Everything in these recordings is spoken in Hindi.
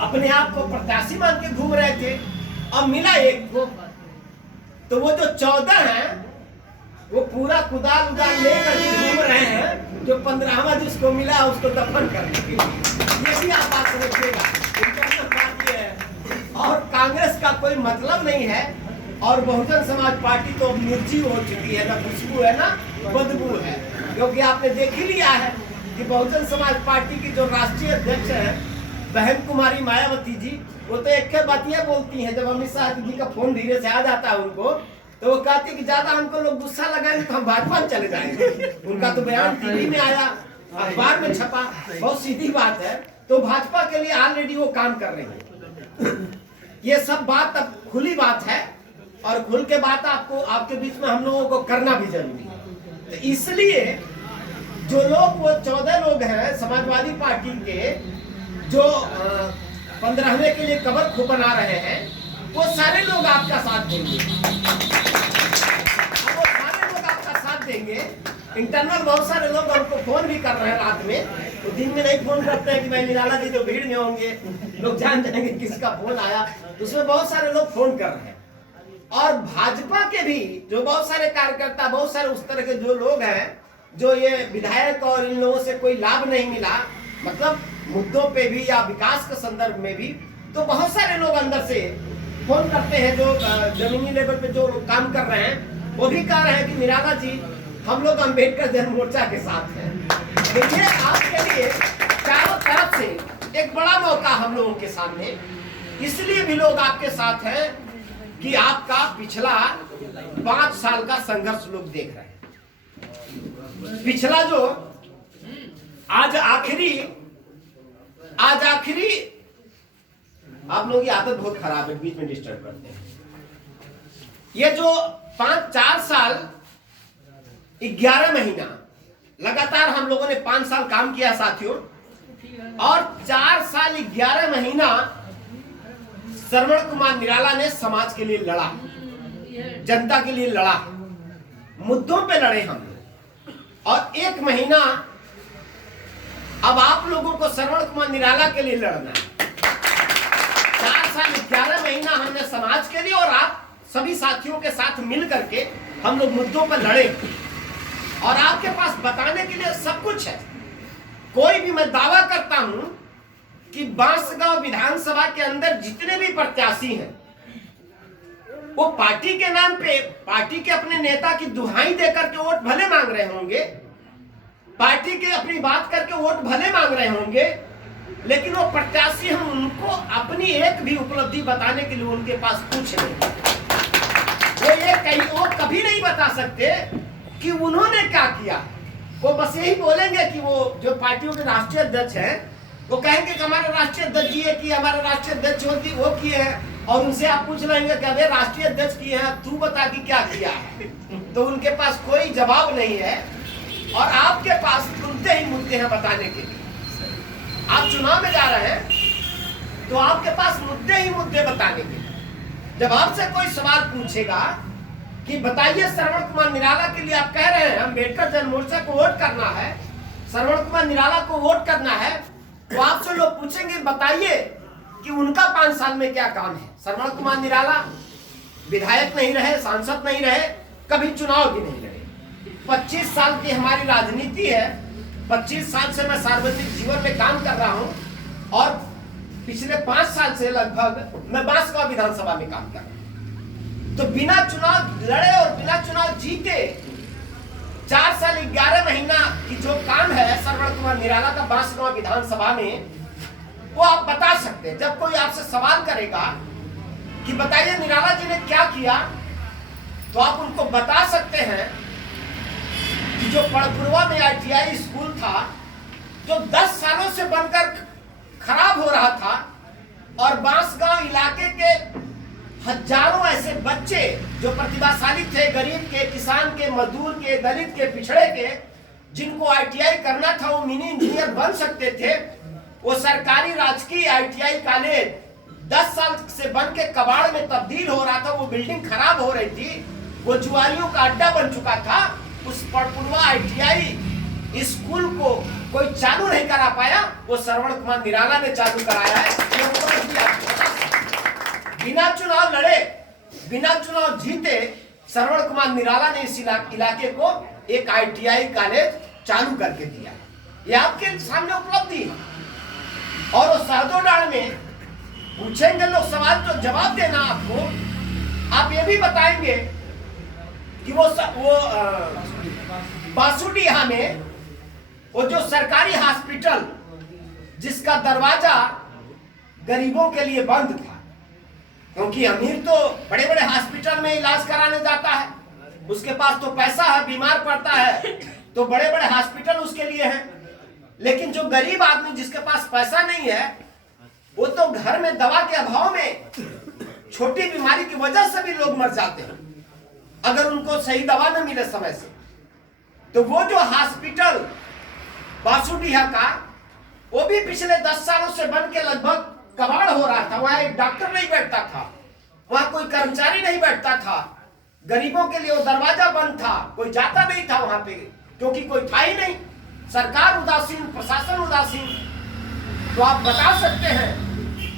अपने आप को प्रत्याशी मान के घूम रहे थे, अब मिला एक को, तो वो जो 14 हैं वो पूरा कुदाल उदाल लेकर घूम रहे हैं, जो 15वां जिसको मिला उसको दफन करने के लिए। ये भी आप बात समझिएगा, और कांग्रेस का कोई मतलब नहीं है, और बहुजन समाज पार्टी तो अब निर्जीव हो चुकी है, ना खुशबू है ना बदबू है, क्योंकि आपने देख ही लिया है कि बहुजन समाज पार्टी की जो राष्ट्रीय अध्यक्ष है बहन कुमारी मायावती जी, वो तो एक बातियां बोलती हैं, जब अमित शाह जी का फोन धीरे से आ जाता है उनको, तो वो कहती है कि ज्यादा हमको लोग गुस्सा लगाएंगे तो हम भाजपा में चले जाएंगे। उनका तो बयान टीवी में आया, अखबार में छपा, बहुत सीधी बात है। तो भाजपा के लिए ऑलरेडी वो काम कर रही है। ये सब बात अब खुली बात है, और खुल के बात आपको आपके बीच में हम लोगों को करना भी जरूरी है। तो इसलिए जो लोग, वो 14 लोग हैं समाजवादी पार्टी के, जो 15वें के लिए कबर खो बना रहे हैं, वो सारे लोग आपका साथ देंगे, वो सारे लोग आपका साथ देंगे। इंटरनल बहुत सारे लोग हमको फोन भी कर रहे हैं रात में, तो दिन में नहीं फोन करते हैं कि भाई निराला जी तो भीड़ में होंगे, लोग जान जाएंगे किसका फोन आया, तो उसमें बहुत सारे लोग फोन कर रहे हैं। और भाजपा के भी जो बहुत सारे कार्यकर्ता, बहुत सारे उस तरह के जो लोग हैं, जो ये विधायक और इन लोगों से कोई लाभ नहीं मिला, मतलब मुद्दों पे भी या विकास के संदर्भ में भी, तो बहुत सारे लोग अंदर से फोन करते हैं, जो जमीनी लेवल पे जो काम कर रहे हैं, वो भी कह रहे हैं कि निराला जी हम लोग अम्बेडकर जन मोर्चा के साथ हैं। देखिए आपके लिए चारों तरफ से एक बड़ा मौका हम लोगों के सामने, इसलिए भी लोग आपके साथ हैं कि आपका पिछला 5 साल का संघर्ष लोग देख रहे हैं। पिछला जो आज आखिरी आप लोगों की आदत बहुत खराब है, बीच में डिस्टर्ब करते हैं। ये जो 4 साल 11 महीना लगातार हम लोगों ने 5 साल काम किया साथियों, और 4 साल 11 महीना श्रवण कुमार निराला ने समाज के लिए लड़ा, जनता के लिए लड़ा, मुद्दों पे लड़े हम लोग। और 1 महीना अब आप लोगों को श्रवण कुमार निराला के लिए लड़ना है। 4 साल 11 महीना हमने समाज के लिए और आप सभी साथियों के साथ मिल करके हम लोग मुद्दों पर लड़े, और आपके पास बताने के लिए सब कुछ है। कोई भी, मैं दावा करता हूं कि बांसगांव विधानसभा के अंदर जितने भी प्रत्याशी हैं, वो पार्टी के नाम पे, पार्टी के अपने नेता की दुहाई देकर के वोट भले मांग रहे होंगे, पार्टी के अपनी बात करके वोट भले मांग रहे होंगे, लेकिन वो प्रत्याशी हम उनको अपनी एक भी उपलब्धि बताने के लिए उनके पास पूछ नहीं, वो कभी नहीं बता सकते कि उन्होंने क्या किया। वो बस यही बोलेंगे कि वो जो पार्टियों के राष्ट्रीय अध्यक्ष हैं, वो कहेंगे कि हमारे राष्ट्रीय अध्यक्ष जी ये किया, हमारे राष्ट्रीय अध्यक्ष वो किए हैं, और उनसे आप पूछ लेंगे कि अरे राष्ट्रीय अध्यक्ष किए हैं, तू बता कि क्या किया है, तो उनके पास कोई जवाब नहीं है। और आपके पास मुद्दे ही मुद्दे हैं बताने के लिए। आप चुनाव में जा रहे हैं तो आपके पास मुद्दे ही मुद्दे बताने के लिए। जब आपसे कोई सवाल पूछेगा कि बताइए श्रवण कुमार निराला के लिए, आप कह रहे हैं अम्बेडकर जन मोर्चा को वोट करना है, श्रवण कुमार निराला को वोट करना है, तो आपसे लोग पूछेंगे बताइए कि उनका 5 साल में क्या काम है। श्रवण कुमार निराला विधायक नहीं रहे, सांसद नहीं रहे, कभी चुनाव भी नहीं लड़े। 25 साल की हमारी राजनीति है, 25 साल से मैं सार्वजनिक जीवन में काम कर रहा हूं, और पिछले 5 साल से लगभग मैं बांसगांव विधानसभा में काम कर रहा हूं। तो बिना चुनाव लड़े और बिना चुनाव जीते 4 साल 11 महीना की जो काम है श्रवण कुमार निराला का बांसगांव विधानसभा में, वो आप बता सकते हैं। जब कोई आपसे सवाल करेगा कि बताइए निराला जी ने क्या किया, तो आप उनको बता सकते हैं कि जो पड़पुरवा में ITI स्कूल था, जो 10 सालों से बनकर खराब हो रहा था, और बांसगांव इलाके के हजारों ऐसे बच्चे जो प्रतिभाशाली थे, गरीब के, किसान के, मजदूर के, दलित के, पिछड़े के, जिनको ITI करना था, वो मिनी इंजीनियर बन सकते थे, वो सरकारी राजकीय ITI कॉलेज 10 साल से बन के कबाड़ में तब्दील हो रहा था, वो बिल्डिंग खराब हो रही थी, वो जुआरियों का अड्डा बन चुका था। उस पड़पुरवा ITI स्कूल को कोई चालू नहीं करा पाया, वो श्रवण कुमार निराला ने चालू कराया है। बिना चुनाव लड़े, बिना चुनाव जीते श्रवण कुमार निराला ने इस इलाके को एक ITI कॉलेज चालू करके दिया। ये आपके सामने उपलब्धि है। और वो सहदोडाड़ में पूछेंगे लोग सवाल तो जवाब देना आपको। आप ये भी बताएंगे कि वो बासुडीहा में वो जो सरकारी हॉस्पिटल जिसका दरवाजा गरीबों के लिए बंद था, क्योंकि अमीर तो बड़े बड़े हॉस्पिटल में इलाज कराने जाता है, उसके पास तो पैसा है, बीमार पड़ता है तो बड़े बड़े हॉस्पिटल उसके लिए हैं। लेकिन जो गरीब आदमी जिसके पास पैसा नहीं है, वो तो घर में दवा के अभाव में, छोटी बीमारी की वजह से भी लोग मर जाते हैं अगर उनको सही दवा न मिले समय से। तो वो जो हॉस्पिटल बासुडीहा का, वो भी पिछले 10 सालों से बन के लगभग कबाड़ हो रहा था। वहां एक डॉक्टर नहीं बैठता था, वहां कोई कर्मचारी नहीं बैठता था, गरीबों के लिए वो दरवाजा बंद था, कोई जाता नहीं था वहां पे, क्योंकि कोई था ही नहीं। सरकार उदासीन, प्रशासन उदासीन। तो आप बता सकते हैं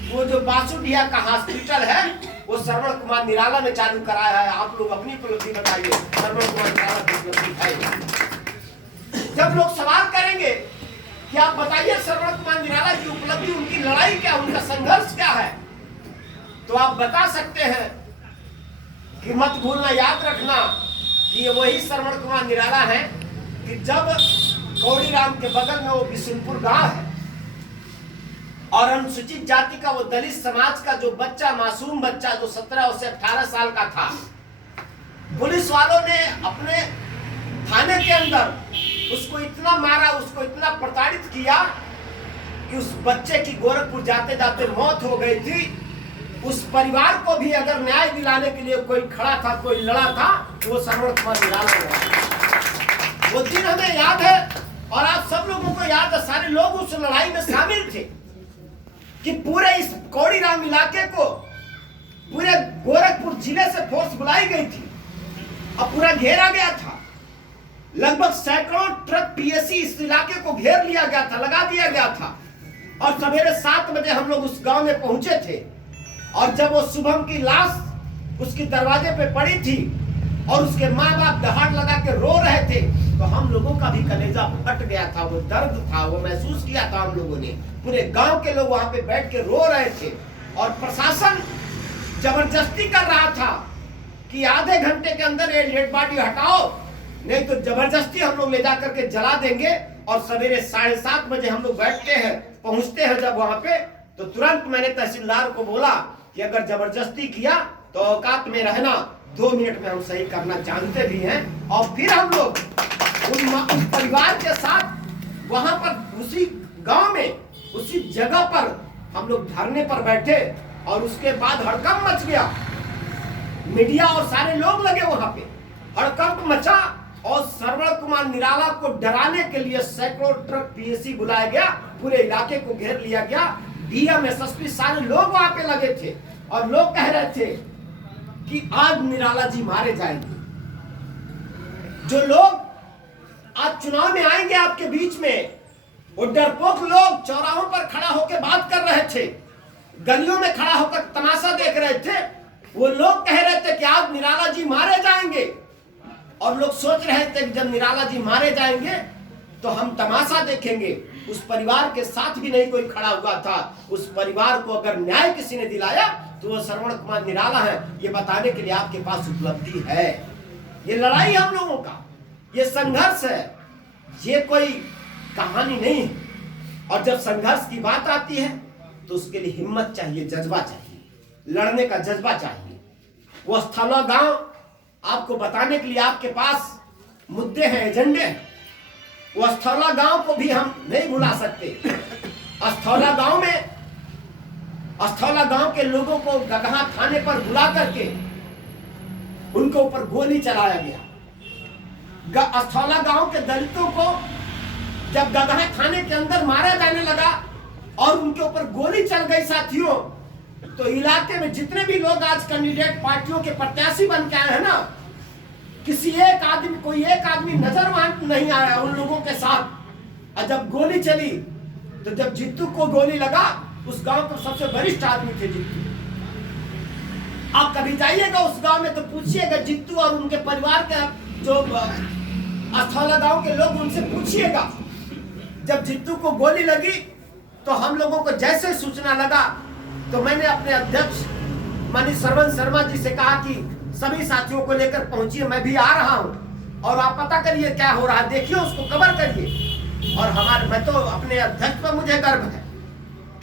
वो जो बासुडीहा का हॉस्पिटल है वो श्रवण कुमार निराला ने चालू कराया है। आप लोग अपनी उपलब्धि बताइए, श्रवण कुमार निराला की उपलब्धि है। जब लोग सवाल करेंगे कि आप बताइए श्रवण कुमार निराला की उपलब्धि, उनकी लड़ाई क्या, उनका संघर्ष क्या है, तो आप बता सकते हैं कि मत भूलना, याद रखना कि ये वही श्रवण कुमार निराला है कि जब कौड़ीराम के बगल में वो बिशुनपुर गांव है और अनुसूचित जाति का वो दलित समाज का जो बच्चा, मासूम बच्चा जो 17 से 18 साल का था, पुलिस वालों ने अपने थाने के अंदर उसको इतना मारा, उसको इतना प्रताड़ित किया कि उस बच्चे की गोरखपुर जाते जाते मौत हो गई थी। उस परिवार को भी अगर न्याय दिलाने के लिए कोई खड़ा था, कोई लड़ा था, तो वो श्रवण कुमार निराला था। वो दिन हमें याद है और आप सब लोगों को याद है, सारे लोग उस लड़ाई में शामिल थे कि पूरे इस कौड़ीराम इलाके को, पूरे गोरखपुर जिले से फोर्स बुलाई गई थी और पूरा घेरा गया था। लगभग सैकड़ों ट्रक PSC इस इलाके को घेर लिया गया था, लगा दिया गया था। और सवेरे 7 बजे हम लोग उस गांव में पहुंचे थे और जब वो शुभम की लाश उसके दरवाजे पे पड़ी थी और उसके माँ बाप दहाड़ लगा के रो रहे थे, तो हम लोगों का भी कलेजा फट गया था। वो दर्द था, वो महसूस किया था हम लोगों ने। पूरे गांव के लोग वहां पे बैठ के रो रहे थे और प्रशासन जबरदस्ती कर रहा था कि आधे घंटे के अंदर ये डेड बॉडी हटाओ, नहीं तो जबरदस्ती हम लोग ले जाकर के जला देंगे। और सवेरे 7:30 बजे हम लोग बैठते हैं, पहुंचते हैं जब वहां पे, तो तुरंत मैंने तहसीलदार को बोला कि अगर जबरदस्ती किया तो औकात में रहना, 2 मिनट में हम सही करना जानते भी हैं। और फिर हम लोग उस परिवार के साथ वहां पर उसी गांव में, उसी जगह पर हम लोग धरने पर बैठे और उसके बाद हड़कंप मच गया। मीडिया और सारे लोग लगे वहां पे, हड़कंप मचा और श्रवण कुमार निराला को डराने के लिए सैकड़ों ट्रक PSC बुलाया गया, पूरे इलाके को घेर लिया गया। DM SSP सारे लोग वहां पे लगे थे और लोग कह रहे थे कि आज निराला जी मारे जाएंगे। जो लोग आज चुनाव में आएंगे आपके बीच में, वो डरपोक लोग चौराहों पर खड़ा होकर बात कर रहे थे, गलियों में खड़ा होकर तमाशा देख रहे थे। वो लोग कह रहे थे कि आज निराला जी मारे जाएंगे और लोग सोच रहे थे कि जब निराला जी मारे जाएंगे तो हम तमाशा देखेंगे। उस परिवार के साथ भी नहीं कोई खड़ा हुआ था। उस परिवार को अगर न्याय किसी ने दिलाया तो वो श्रवण कुमार निराला है, ये बताने के लिए आपके पास उपलब्धि है। ये लड़ाई हम लोगों का, ये संघर्ष है, ये कोई कहानी नहीं है। और जब संघर्ष की बात आती है तो उसके लिए हिम्मत चाहिए, जज्बा चाहिए, लड़ने का जज्बा चाहिए। वो स्थला गांव आपको बताने के लिए आपके पास मुद्दे हैं, एजेंडे हैं। वो स्थौला गांव को भी हम नहीं भुला सकते। स्थौला गांव में, स्थौला गांव के लोगों को गगहा थाने पर बुला करके उनके ऊपर गोली चलाया गया। स्थौला गांव के दलितों को जब गगहा थाने के अंदर मारा जाने लगा और उनके ऊपर गोली चल गई साथियों, तो इलाके में जितने भी लोग आज कैंडिडेट पार्टियों के प्रत्याशी बन के आए हैं ना, किसी एक आदमी, कोई एक आदमी नजर वहां नहीं आया उन लोगों के साथ। और जब गोली चली तो जब जित्तू को गोली लगा, उस गांव के सबसे वरिष्ठ आदमी थे जित्तू। आप कभी जाइएगा उस गांव में तो पूछिएगा जित्तू और उनके परिवार के जो अस्थौला गांव के लोग, उनसे पूछिएगा। जब जित्तू को गोली लगी तो हम लोगों को जैसे सूचना लगा तो मैंने अपने अध्यक्ष माननीय श्रवण शर्मा जी से कहा कि सभी साथियों को लेकर पहुंचिए, मैं भी आ रहा हूं और आप पता करिए क्या हो रहा है, देखिए उसको कवर करिए। और मैं तो अपने अध्यक्ष पर मुझे गर्व है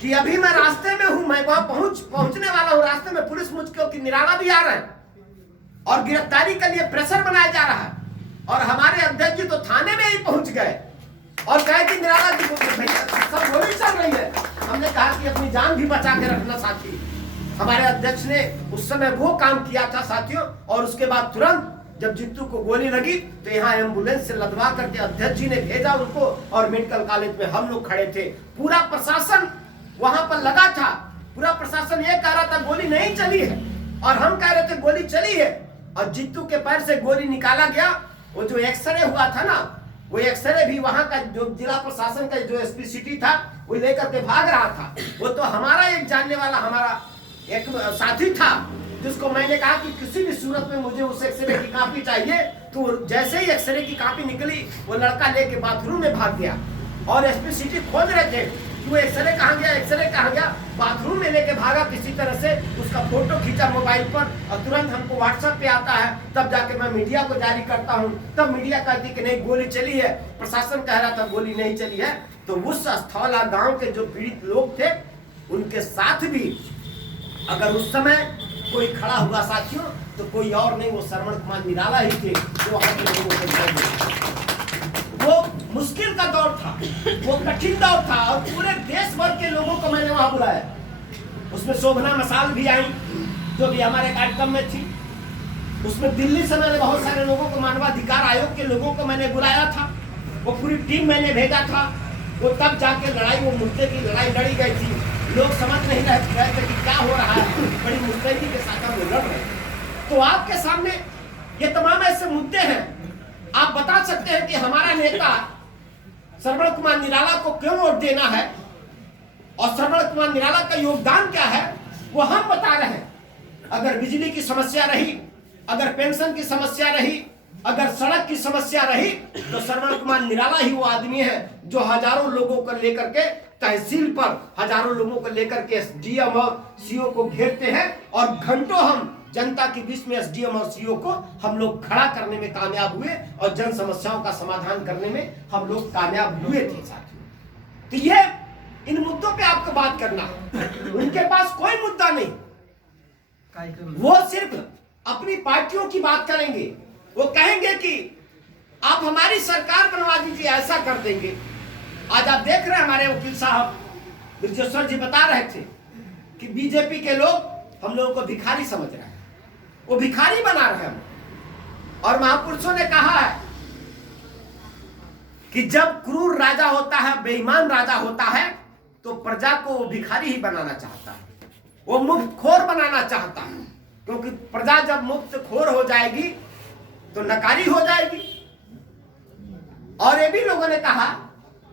कि अभी मैं रास्ते में हूं, मैं वहां पहुंचने वाला हूं। रास्ते में पुलिस मुझको की निराला भी आ रहा है और गिरफ्तारी के लिए प्रेशर बनाया जा रहा है। और हमारे अध्यक्ष जी तो थाने में ही पहुंच गए और कहे कि निराला जी को सब गोली चल रही है। हमने कहा कि अपनी जान भी बचा के रखना साथी। हमारे अध्यक्ष ने उस समय वो काम किया था साथियों। और उसके बाद तुरंत जब जित्तू को गोली लगी तो यहाँ एम्बुलेंस से लदवा करके अध्यक्ष जी ने भेजा उनको, और मेडिकल कॉलेज में हम लोग खड़े थे। पूरा प्रशासन वहां पर लगा था। पूरा प्रशासन ये कह रहा था गोली नहीं चली है, और हम कह रहे थे गोली चली है। और जित्तू के पैर से गोली निकाला गया। वो जो एक्सरे हुआ था ना, वो एक्सरे भी वहां का जो जिला प्रशासन का जो एसपी सिटी था वो लेकर के भाग रहा था। वो तो हमारा एक जानने वाला हमारा एक साथी था जिसको मैंने कहा कि किसी भी सूरत में मुझे उस एक्सरे की कॉपी चाहिए। तो जैसे ही एक्सरे की कॉपी निकली वो लड़का लेके बाथरूम में भाग गया। और एसपी सिटी खोज रहे थे कि वो एक्सरे कहाँ गया, एक्सरे कहाँ गया। बाथरूम में लेके भागा किसी तरह से, उसका फोटो खींचा मोबाइल पर और तुरंत हमको व्हाट्सएप पे आता है। तब जाके मैं मीडिया को जारी करता हूँ। तब मीडिया कहती कि नहीं गोली चली है, प्रशासन कह रहा था गोली नहीं चली है। तो उस अस्थौला गाँव के जो पीड़ित लोग थे उनके साथ भी अगर उस समय कोई खड़ा हुआ साथियों तो कोई और नहीं, वो श्रवण कुमार निराला ही थे जो वहां के लोगों को। वो मुश्किल का दौर था, वो कठिन दौर था, और पूरे देश भर के लोगों को मैंने वहां बुलाया। उसमें शोभना मसाल भी आई जो भी हमारे कार्यक्रम में थी। उसमें दिल्ली से मैंने बहुत सारे लोगों को, मानवाधिकार आयोग के लोगों को मैंने बुलाया था। वो पूरी टीम मैंने भेजा था। वो तब जाके लड़ाई, वो मुद्दे की लड़ाई लड़ी गई थी। लोग समझ नहीं रहे थे कि क्या हो रहा है। बड़ी मुस्तैदी के साथ हम लड़ रहे हैं। तो आपके सामने ये तमाम ऐसे मुद्दे हैं। आप बता सकते हैं कि हमारा नेता श्रवण कुमार निराला को क्यों वोट देना है और श्रवण कुमार निराला का योगदान क्या है, वो हम बता रहे हैं। अगर बिजली की समस्या रही, अगर पेंशन की समस्या रही, अगर सड़क की समस्या रही, तो श्रवण कुमार निराला ही वो आदमी है जो हजारों लोगों को लेकर के तहसील पर, हजारों लोगों को लेकर के एसडीएम और सीओ को घेरते हैं। और घंटों हम जनता के बीच में एसडीएम और सीओ को हम लोग खड़ा करने में कामयाब हुए और जन समस्याओं का समाधान करने में हम लोग कामयाब हुए थे साथियों। तो ये इन मुद्दों पे आपको बात करना है। उनके पास कोई मुद्दा नहीं, वो सिर्फ अपनी पार्टियों की बात करेंगे। वो कहेंगे कि आप हमारी सरकार बनवा दीजिए, ऐसा कर देंगे। आज आप देख रहे हैं हमारे वकील साहब ब्रजेश्वर जी बता रहे थे कि बीजेपी के लोग हम लोगों को भिखारी समझ रहे हैं, वो भिखारी बना रहे हैं। और महापुरुषों ने कहा है कि जब क्रूर राजा होता है, बेईमान राजा होता है, तो प्रजा को वो भिखारी ही बनाना चाहता है, वो मुफ्त खोर बनाना चाहता है। क्योंकि प्रजा जब मुफ्त खोर हो जाएगी तो नकारी हो जाएगी। और ये भी लोगों ने कहा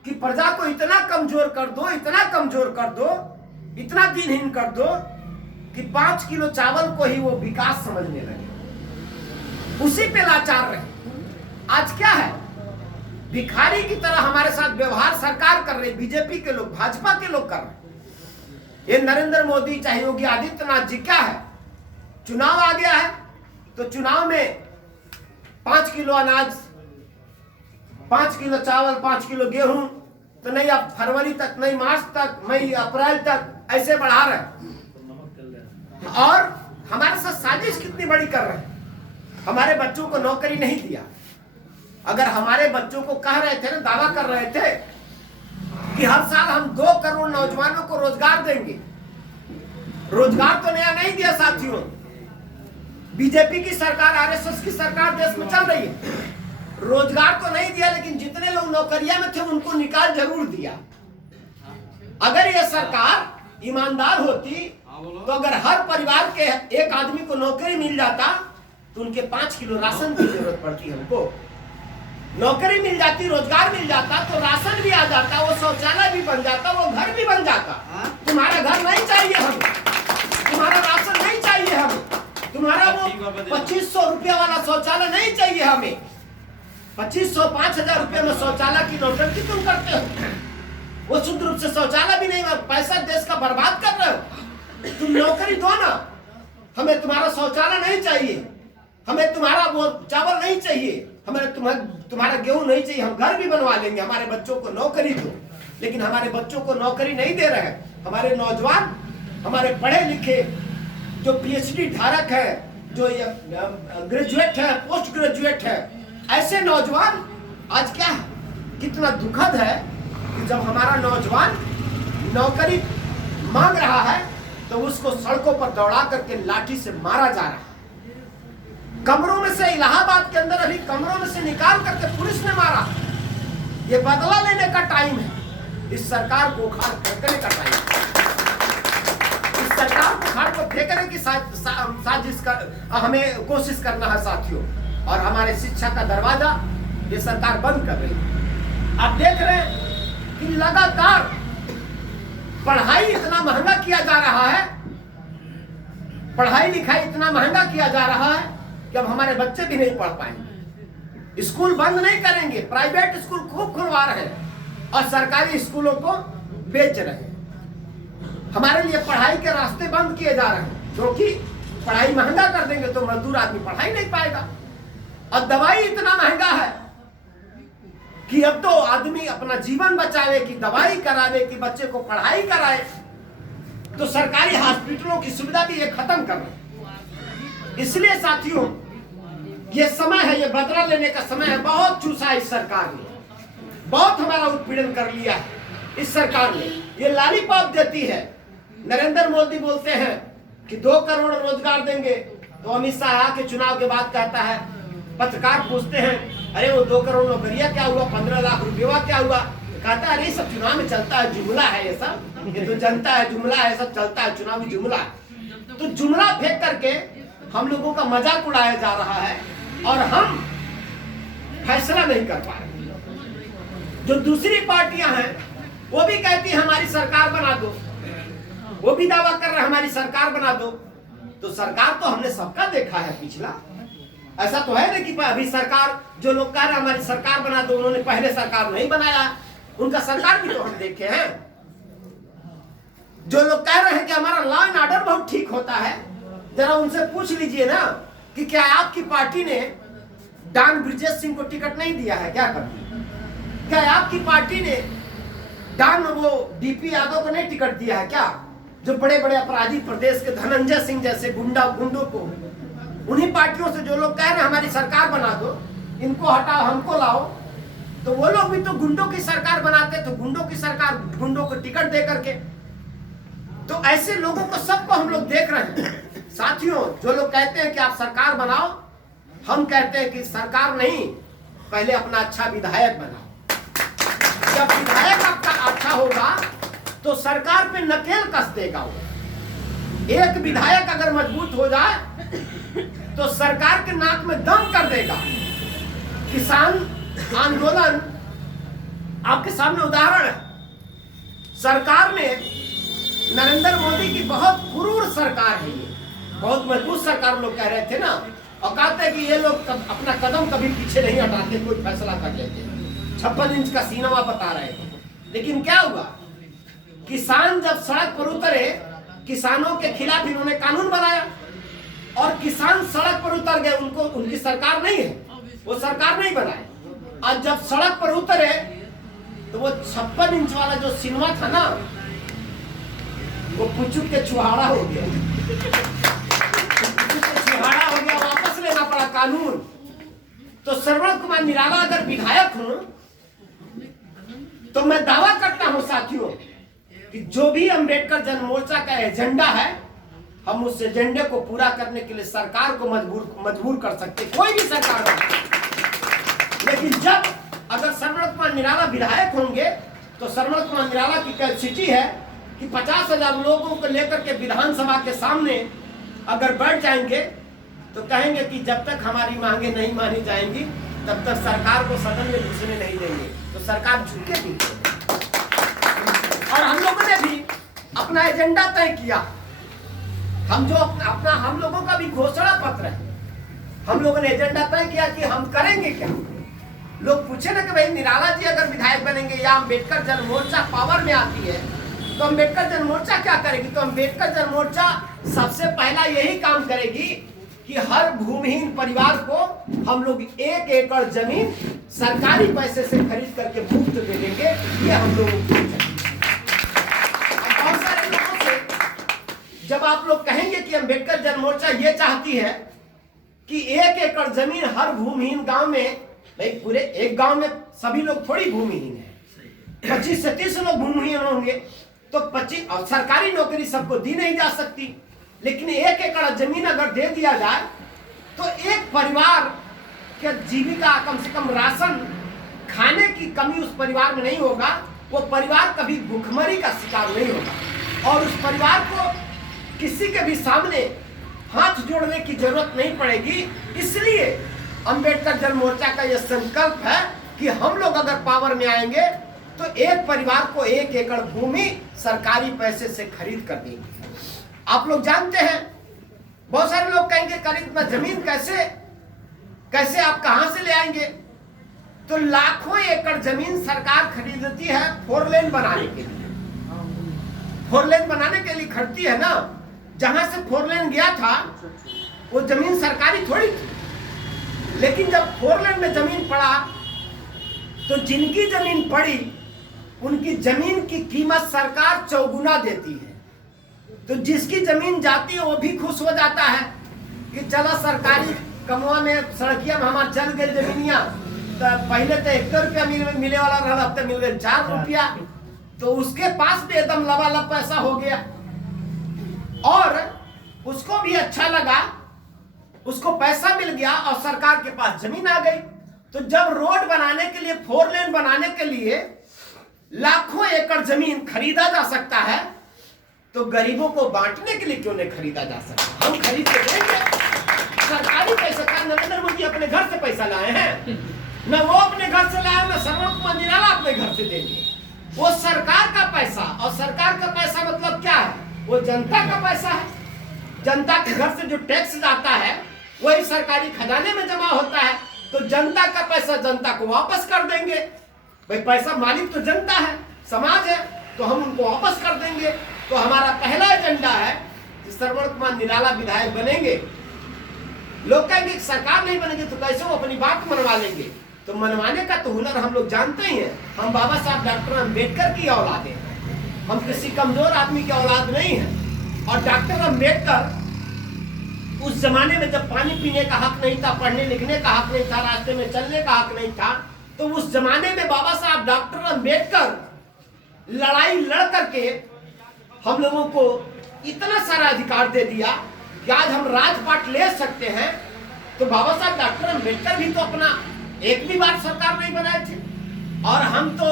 कि प्रजा को इतना कमजोर कर दो, इतना कमजोर कर दो, इतना दिनहीन कर दो कि 5 किलो चावल को ही वो विकास समझने लगे, उसी पे लाचार रहे। आज क्या है, भिखारी की तरह हमारे साथ व्यवहार सरकार कर रही, बीजेपी के लोग, भाजपा के लोग कर रहे। ये नरेंद्र मोदी चाहे योगी आदित्यनाथ जी, क्या है, चुनाव आ गया है तो चुनाव में 5 किलो अनाज, 5 किलो चावल, 5 किलो गेहूं तो नहीं, अब फरवरी तक नहीं, मार्च तक, मई अप्रैल तक ऐसे बढ़ा रहे। और हमारे साथ साजिश कितनी बड़ी कर रहे हैं। हमारे बच्चों को नौकरी नहीं दिया। अगर हमारे बच्चों को कह रहे थे ना, दावा कर रहे थे कि हर साल हम 2 करोड़ नौजवानों को रोजगार देंगे, रोजगार तो नया नहीं दिया साथियों। बीजेपी की सरकार, आरएसएस की सरकार देश में चल रही है, रोजगार तो नहीं दिया, लेकिन जितने लोग नौकरिया में थे उनको निकाल जरूर दिया। अगर यह सरकार ईमानदार होती तो अगर हर परिवार के एक आदमी को नौकरी मिल जाता तो उनके 5 किलो राशन की जरूरत पड़ती हमको। नौकरी मिल जाती, रोजगार मिल जाता तो राशन भी आ जाता, वो शौचालय भी बन जाता, वो घर भी बन जाता। तुम्हारा घर नहीं चाहिए हमें, तुम्हारा राशन नहीं चाहिए हमें, तुम्हारा वो 2500 रुपया वाला शौचालय नहीं चाहिए हमें। 2500 5000 रुपये में शौचालय की नौटंकी तुम करते हो, वो शुद्ध रूप से शौचालय भी नहीं, पैसा देश का बर्बाद कर रहे हो। तुम नौकरी दो ना, हमें तुम्हारा शौचालय नहीं चाहिए, हमें तुम्हारा वो चावल नहीं चाहिए, हमें तुम्हारा गेहूं नहीं चाहिए, हम घर भी बनवा लेंगे, हमारे बच्चों को नौकरी दो। लेकिन हमारे बच्चों को नौकरी नहीं दे रहे हैं। हमारे नौजवान, हमारे पढ़े लिखे जो पीएचडी धारक है, जो ग्रेजुएट है, पोस्ट ग्रेजुएट है, ऐसे नौजवान आज क्या है, कितना दुखद है कि जब हमारा नौजवान नौकरी मांग रहा है तो उसको सड़कों पर दौड़ा करके लाठी से मारा जा रहा है। कमरों में से, इलाहाबाद के अंदर अभी कमरों में से निकाल करके पुलिस ने मारा। ये बदला लेने का टाइम है, इस सरकार को उखाड़ फेंकने का टाइम है। इस सरकार को उखाड़ को फेंकने की साजिश कर हमें कोशिश करना है साथियों। और हमारे शिक्षा का दरवाजा ये सरकार बंद कर रही है। आप देख रहे हैं कि लगातार पढ़ाई इतना महंगा किया जा रहा है, पढ़ाई लिखाई इतना महंगा किया जा रहा है कि अब हमारे बच्चे भी नहीं पढ़ पाएंगे। स्कूल बंद नहीं करेंगे, प्राइवेट स्कूल खूब खुलवा रहे हैं और सरकारी स्कूलों को बेच रहे हैं। हमारे लिए पढ़ाई के रास्ते बंद किए जा रहे हैं, क्योंकि पढ़ाई महंगा कर देंगे तो मजदूर आदमी पढ़ाई नहीं पाएगा। और दवाई इतना महंगा है कि अब तो आदमी अपना जीवन बचावे कि दवाई करावे कि बच्चे को पढ़ाई कराए, तो सरकारी हॉस्पिटलों की सुविधा भी ये खत्म कर रहे। इसलिए साथियों, ये समय है, ये बदला लेने का समय है। बहुत चूसा इस सरकार ने, बहुत हमारा उत्पीड़न कर लिया है इस सरकार ने। ये लॉलीपॉप देती है। नरेंद्र मोदी बोलते हैं कि 2 करोड़ रोजगार देंगे, तो अमित शाह आके चुनाव के बाद कहता है, पत्रकार पूछते हैं अरे वो 2 करोड़ नौकरियां क्या हुआ, 15 लाख रुपया क्या हुआ? कहता है अरे सब चुनाव में चलता है, जुमला है ये सब, ये तो जनता है, जुमला है, सब चलता है, चुनावी जुमला है। तो जुमला फेंक करके हम लोगों का मजाक उड़ाया जा रहा है और हम फैसला नहीं कर पा रहे। जो दूसरी पार्टियां हैं वो भी कहती है हमारी सरकार बना दो, वो भी दावा कर रहे हैं हमारी सरकार बना दो। तो सरकार तो हमने सबका देखा है पिछला, ऐसा तो है ना कि अभी सरकार जो लोग कह रहे हैं हमारी सरकार बना दो, उन्होंने पहले सरकार नहीं बनाया, उनका सरकार भी तो हम देखे हैं। जो लोग कह रहे हैं कि हमारा लॉ एंड ऑर्डर बहुत ठीक होता है, जरा उनसे पूछ लीजिए ना कि क्या आपकी पार्टी ने डॉन ब्रिजेश सिंह को टिकट नहीं दिया है क्या कभी? क्या आपकी पार्टी ने डॉन वो डीपी यादव को नहीं टिकट दिया है क्या? जो बड़े बड़े अपराधी प्रदेश के धनंजय सिंह जैसे गुंडों को, उन्हीं पार्टियों से जो लोग कह रहे हैं हमारी सरकार बना दो, इनको हटाओ हमको लाओ, तो वो लोग भी तो गुंडों की सरकार बनाते, तो गुंडों की सरकार गुंडों को टिकट दे करके। तो ऐसे लोगों को सबको हम लोग देख रहे हैं साथियों। जो लोग कहते हैं कि आप सरकार बनाओ, हम कहते हैं कि सरकार नहीं, पहले अपना अच्छा विधायक बनाओ। जब विधायक आपका अच्छा होगा तो सरकार पे नकेल कस देगा वो। एक विधायक अगर मजबूत हो जाए तो सरकार के नाक में दम कर देगा। किसान आंदोलन आपके सामने उदाहरण है। सरकार में नरेंद्र मोदी की बहुत क्रूर सरकार है, ये बहुत मजबूत सरकार लोग कह रहे थे ना, और कहते हैं कि ये लोग अपना कदम कभी पीछे नहीं हटाते, कोई फैसला कर लेते। 56 इंच का सीनमा बता रहे थे, लेकिन क्या हुआ? किसान जब सड़क पर उतरे, किसानों के खिलाफ इन्होंने कानून बनाया और किसान सड़क पर उतर गए। उनको, उनकी सरकार नहीं है, वो सरकार नहीं बनाए। और जब सड़क पर उतरे तो वो 56 इंच वाला जो सिनेमा था ना, वो पुचुक के चुहाड़ा हो गया। चुहाड़ा हो गया, वापस लेना पड़ा कानून। तो श्रवण कुमार निराला अगर विधायक हूं तो मैं दावा करता हूं साथियों कि जो भी अंबेडकर जन मोर्चा का एजेंडा है, हम उस एजेंडे को पूरा करने के लिए सरकार को मजबूर कर सकते, कोई भी सरकार हो। लेकिन जब अगर श्रवण कुमार निराला विधायक होंगे तो श्रवण कुमार निराला की कैपेसिटी है कि 50,000 लोगों को लेकर के विधानसभा के सामने अगर बैठ जाएंगे तो कहेंगे कि जब तक हमारी मांगे नहीं मानी जाएंगी तब तक सरकार को सदन में घुसने नहीं देंगे। तो सरकार झुकेगी। और हम लोगों ने भी अपना एजेंडा तय किया। हम लोगों का भी घोषणा पत्र है। हम लोगों ने एजेंडा तय किया कि हम करेंगे क्या। लोग पूछे ना कि भाई निराला जी अगर विधायक बनेंगे या अम्बेडकर जन मोर्चा पावर में आती है तो अम्बेडकर जन मोर्चा क्या करेगी। तो अम्बेडकर जन मोर्चा सबसे पहला यही काम करेगी कि हर भूमिहीन परिवार को हम लोग 1 एकड़ जमीन सरकारी पैसे से खरीद करके मुफ्त दे देंगे। ये हम लोग बहुत सारे लोगों से जब आप लोग कहेंगे कि अम्बेडकर जन मोर्चा ये चाहती है कि 1 एकड़ जमीन हर भूमिहीन गांव में, भाई पूरे एक गांव में सभी लोग थोड़ी भूमिहीन है, 25 से 30 लोग भूमिहीन होंगे तो 25 और सरकारी नौकरी सबको दी नहीं जा सकती। लेकिन 1 एकड़ जमीन अगर दे दिया जाए तो एक परिवार के जीविका, कम से कम राशन खाने की कमी उस परिवार में नहीं होगा। वो परिवार कभी भूखमरी का शिकार नहीं होगा और उस परिवार को किसी के भी सामने हाथ जोड़ने की जरूरत नहीं पड़ेगी। इसलिए अम्बेडकर जन मोर्चा का यह संकल्प है कि हम लोग अगर पावर में आएंगे तो एक परिवार को 1 एकड़ भूमि सरकारी पैसे से खरीद कर देंगे। आप लोग जानते हैं, बहुत सारे लोग कहेंगे कर इतना जमीन कैसे आप कहां से ले आएंगे। तो लाखों एकड़ जमीन सरकार खरीदती है 4 लेन बनाने के लिए। 4 लेन बनाने के लिए खरीदती है ना। जहां से 4 लेन गया था वो जमीन सरकारी थोड़ी थी। लेकिन जब 4 लेन में जमीन पड़ा तो जिनकी जमीन पड़ी उनकी जमीन की कीमत सरकार 4 गुना देती है। तो जिसकी जमीन जाती है वो भी खुश हो जाता है कि चलो सरकारी कमवा में सड़किया में हमारे चल गई जमीनिया। तो पहले तो 1 रुपया मिले वाला रहा, अब तो मिल गए 4 रुपया। तो उसके पास भी एकदम लबालब पैसा हो गया और उसको भी अच्छा लगा, उसको पैसा मिल गया और सरकार के पास जमीन आ गई। तो जब रोड बनाने के लिए 4 लेन बनाने के लिए लाखों एकड़ जमीन खरीदा जा सकता है तो गरीबों को बांटने के लिए क्यों नहीं खरीदा जा सकता। हम खरीद के देंगे। सरकारी पैसा का नरेंद्र मोदी अपने घर से पैसा लाए हैं, न वो अपने घर से लाए, न सर्वोत्तम कुमार निराला अपने घर से देंगे। वो सरकार का पैसा, और सरकार का पैसा मतलब क्या है, वो जनता का पैसा है। जनता के घर से जो टैक्स जाता है वही सरकारी खजाने में जमा होता है। तो जनता का पैसा जनता को वापस कर देंगे। भाई पैसा मालिक तो जनता है, समाज है, तो हम उनको वापस कर देंगे। तो हमारा पहला एजेंडा है कि सर्वोत्तम कुमार निराला विधायक बनेंगे। लोग कहेंगे कि सरकार नहीं बनेगी तो कैसे वो अपनी बात मनवा लेंगे। तो मनवाने का तो हुनर हम लोग जानते ही हैं। हम बाबा साहब डॉक्टर अम्बेडकर की औलाद हैं, हम किसी कमजोर आदमी की औलाद नहीं है। और डॉक्टर अम्बेडकर उस जमाने में जब पानी पीने का हक नहीं था, पढ़ने लिखने का हक नहीं था, रास्ते में चलने का हक नहीं था, तो उस जमाने में बाबा साहब डॉक्टर अम्बेडकर लड़ाई लड़ करके हम लोगों को इतना सारा अधिकार दे दिया कि आज हम राजपाट ले सकते हैं। तो बाबा साहब डॉक्टर अम्बेडकर भी तो अपना एक भी बार सरकार नहीं बनाए थे और हम तो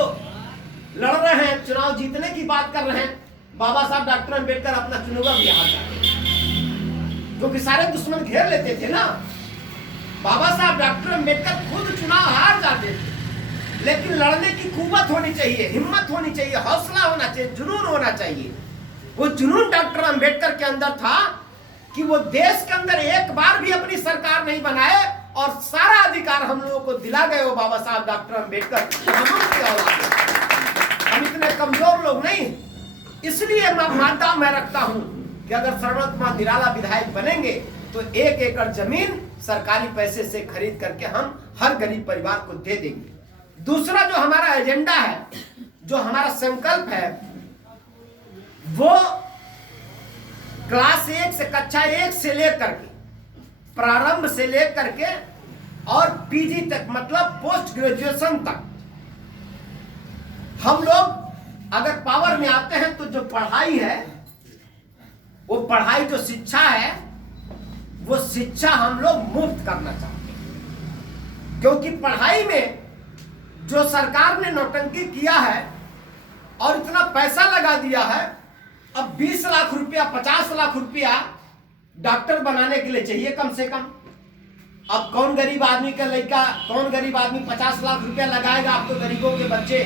लड़ रहे हैं, चुनाव जीतने की बात कर रहे हैं। बाबा साहब डॉक्टर अम्बेडकर अपना चुनाव भी हार जाते क्योंकि सारे दुश्मन घेर लेते थे ना। बाबा साहब डॉक्टर अम्बेडकर खुद चुनाव हार जाते थे, लेकिन लड़ने की कुव्वत होनी चाहिए, हिम्मत होनी चाहिए, हौसला होना चाहिए, जुनून होना चाहिए। वो जुनून डॉक्टर अम्बेडकर के अंदर था कि वो देश के अंदर एक बार भी अपनी सरकार नहीं बनाए और सारा अधिकार हम लोगों को दिला गए वो बाबा साहब डॉक्टर अम्बेडकर। हम इतने कमजोर लोग नहीं। इसलिए मैं मानता मैं रखता हूं कि अगर सर्वोत्तम कुमार निराला विधायक बनेंगे तो 1 एकड़ जमीन सरकारी पैसे से खरीद करके हम हर गरीब परिवार को दे देंगे। दूसरा जो हमारा एजेंडा है, जो हमारा संकल्प है, वो क्लास 1 से कक्षा 1 से लेकर के प्रारंभ से लेकर के और पीजी तक, मतलब पोस्ट ग्रेजुएशन तक हम लोग अगर पावर में आते हैं तो जो पढ़ाई है, वो पढ़ाई जो शिक्षा है, वो शिक्षा हम लोग मुफ्त करना चाहते हैं। क्योंकि पढ़ाई में जो सरकार ने नौटंकी किया है और इतना पैसा लगा दिया है, अब 20 लाख रुपया, 50 लाख रुपया डॉक्टर बनाने के लिए चाहिए कम से कम। अब कौन गरीब आदमी का लड़का, कौन गरीब आदमी 50 लाख रुपया लगाएगा? अब तो गरीबों के बच्चे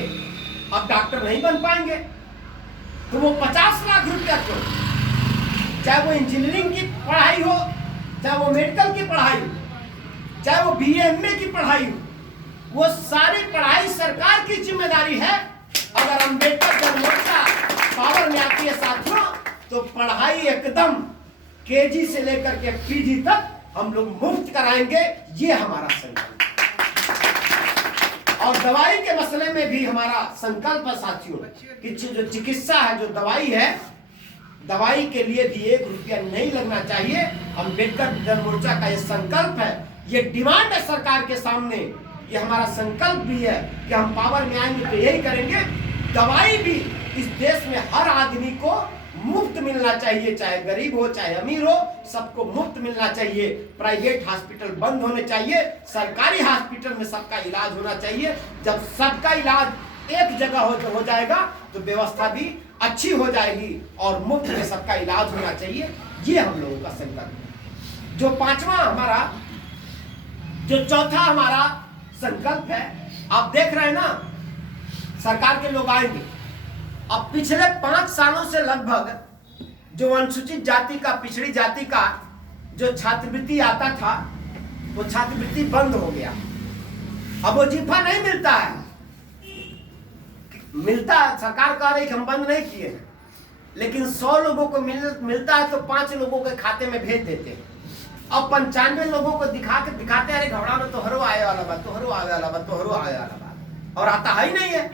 अब डॉक्टर नहीं बन पाएंगे, तो वो 50 लाख रुपया क्यों? चाहे वो इंजीनियरिंग की पढ़ाई हो, चाहे वो मेडिकल की पढ़ाई हो, चाहे वो BA MA की पढ़ाई हो, वो सारी पढ़ाई सरकार की जिम्मेदारी है। अगर अम्बेडकर जनमोर्चा पावर में आती है साथियों, तो पढ़ाई एकदम KG से लेकर के PG तक हम लोग मुफ्त कराएंगे, ये हमारा संकल्प। और दवाई के मसले में भी हमारा संकल्प है साथियों, कि जो चिकित्सा है, जो दवाई है, दवाई के लिए भी 1 रुपया नहीं लगना चाहिए। अम्बेडकर जनमोर्चा का ये संकल्प है, ये डिमांड है सरकार के सामने, ये हमारा संकल्प भी है कि हम पावर में आएंगे तो यही करेंगे। दवाई भी इस देश में हर आदमी को मुफ्त मिलना चाहिए, चाहे गरीब हो चाहे अमीर हो, सबको मुफ्त मिलना चाहिए। प्राइवेट हॉस्पिटल बंद होने चाहिए, सरकारी हॉस्पिटल में सबका इलाज होना चाहिए। जब सबका इलाज एक जगह हो जाएगा तो व्यवस्था भी अच्छी हो जाएगी और मुफ्त में सबका इलाज होना चाहिए, ये हम लोगों का संकल्प है। जो पांचवा हमारा, जो चौथा हमारा संकल्प है, आप देख रहे हैं ना, सरकार के लोग आएंगे। अब पिछले 5 सालों से लगभग जो अनुसूचित जाति का, पिछड़ी जाति का जो छात्रवृत्ति आता था, वो छात्रवृत्ति बंद हो गया। अब वो वजीफा नहीं मिलता है, मिलता है, सरकार कह रही कि हम बंद नहीं किए हैं, लेकिन 100 लोगों को मिलता है तो 5 लोगों के खाते में भेज देते हैं। अब 95 लोगों को दिखाते हैं, घबरा में तो हरो आए वाला बात, तो हरो आए वाला बात, तो हरो आए वाला बात, और आता ही नहीं है।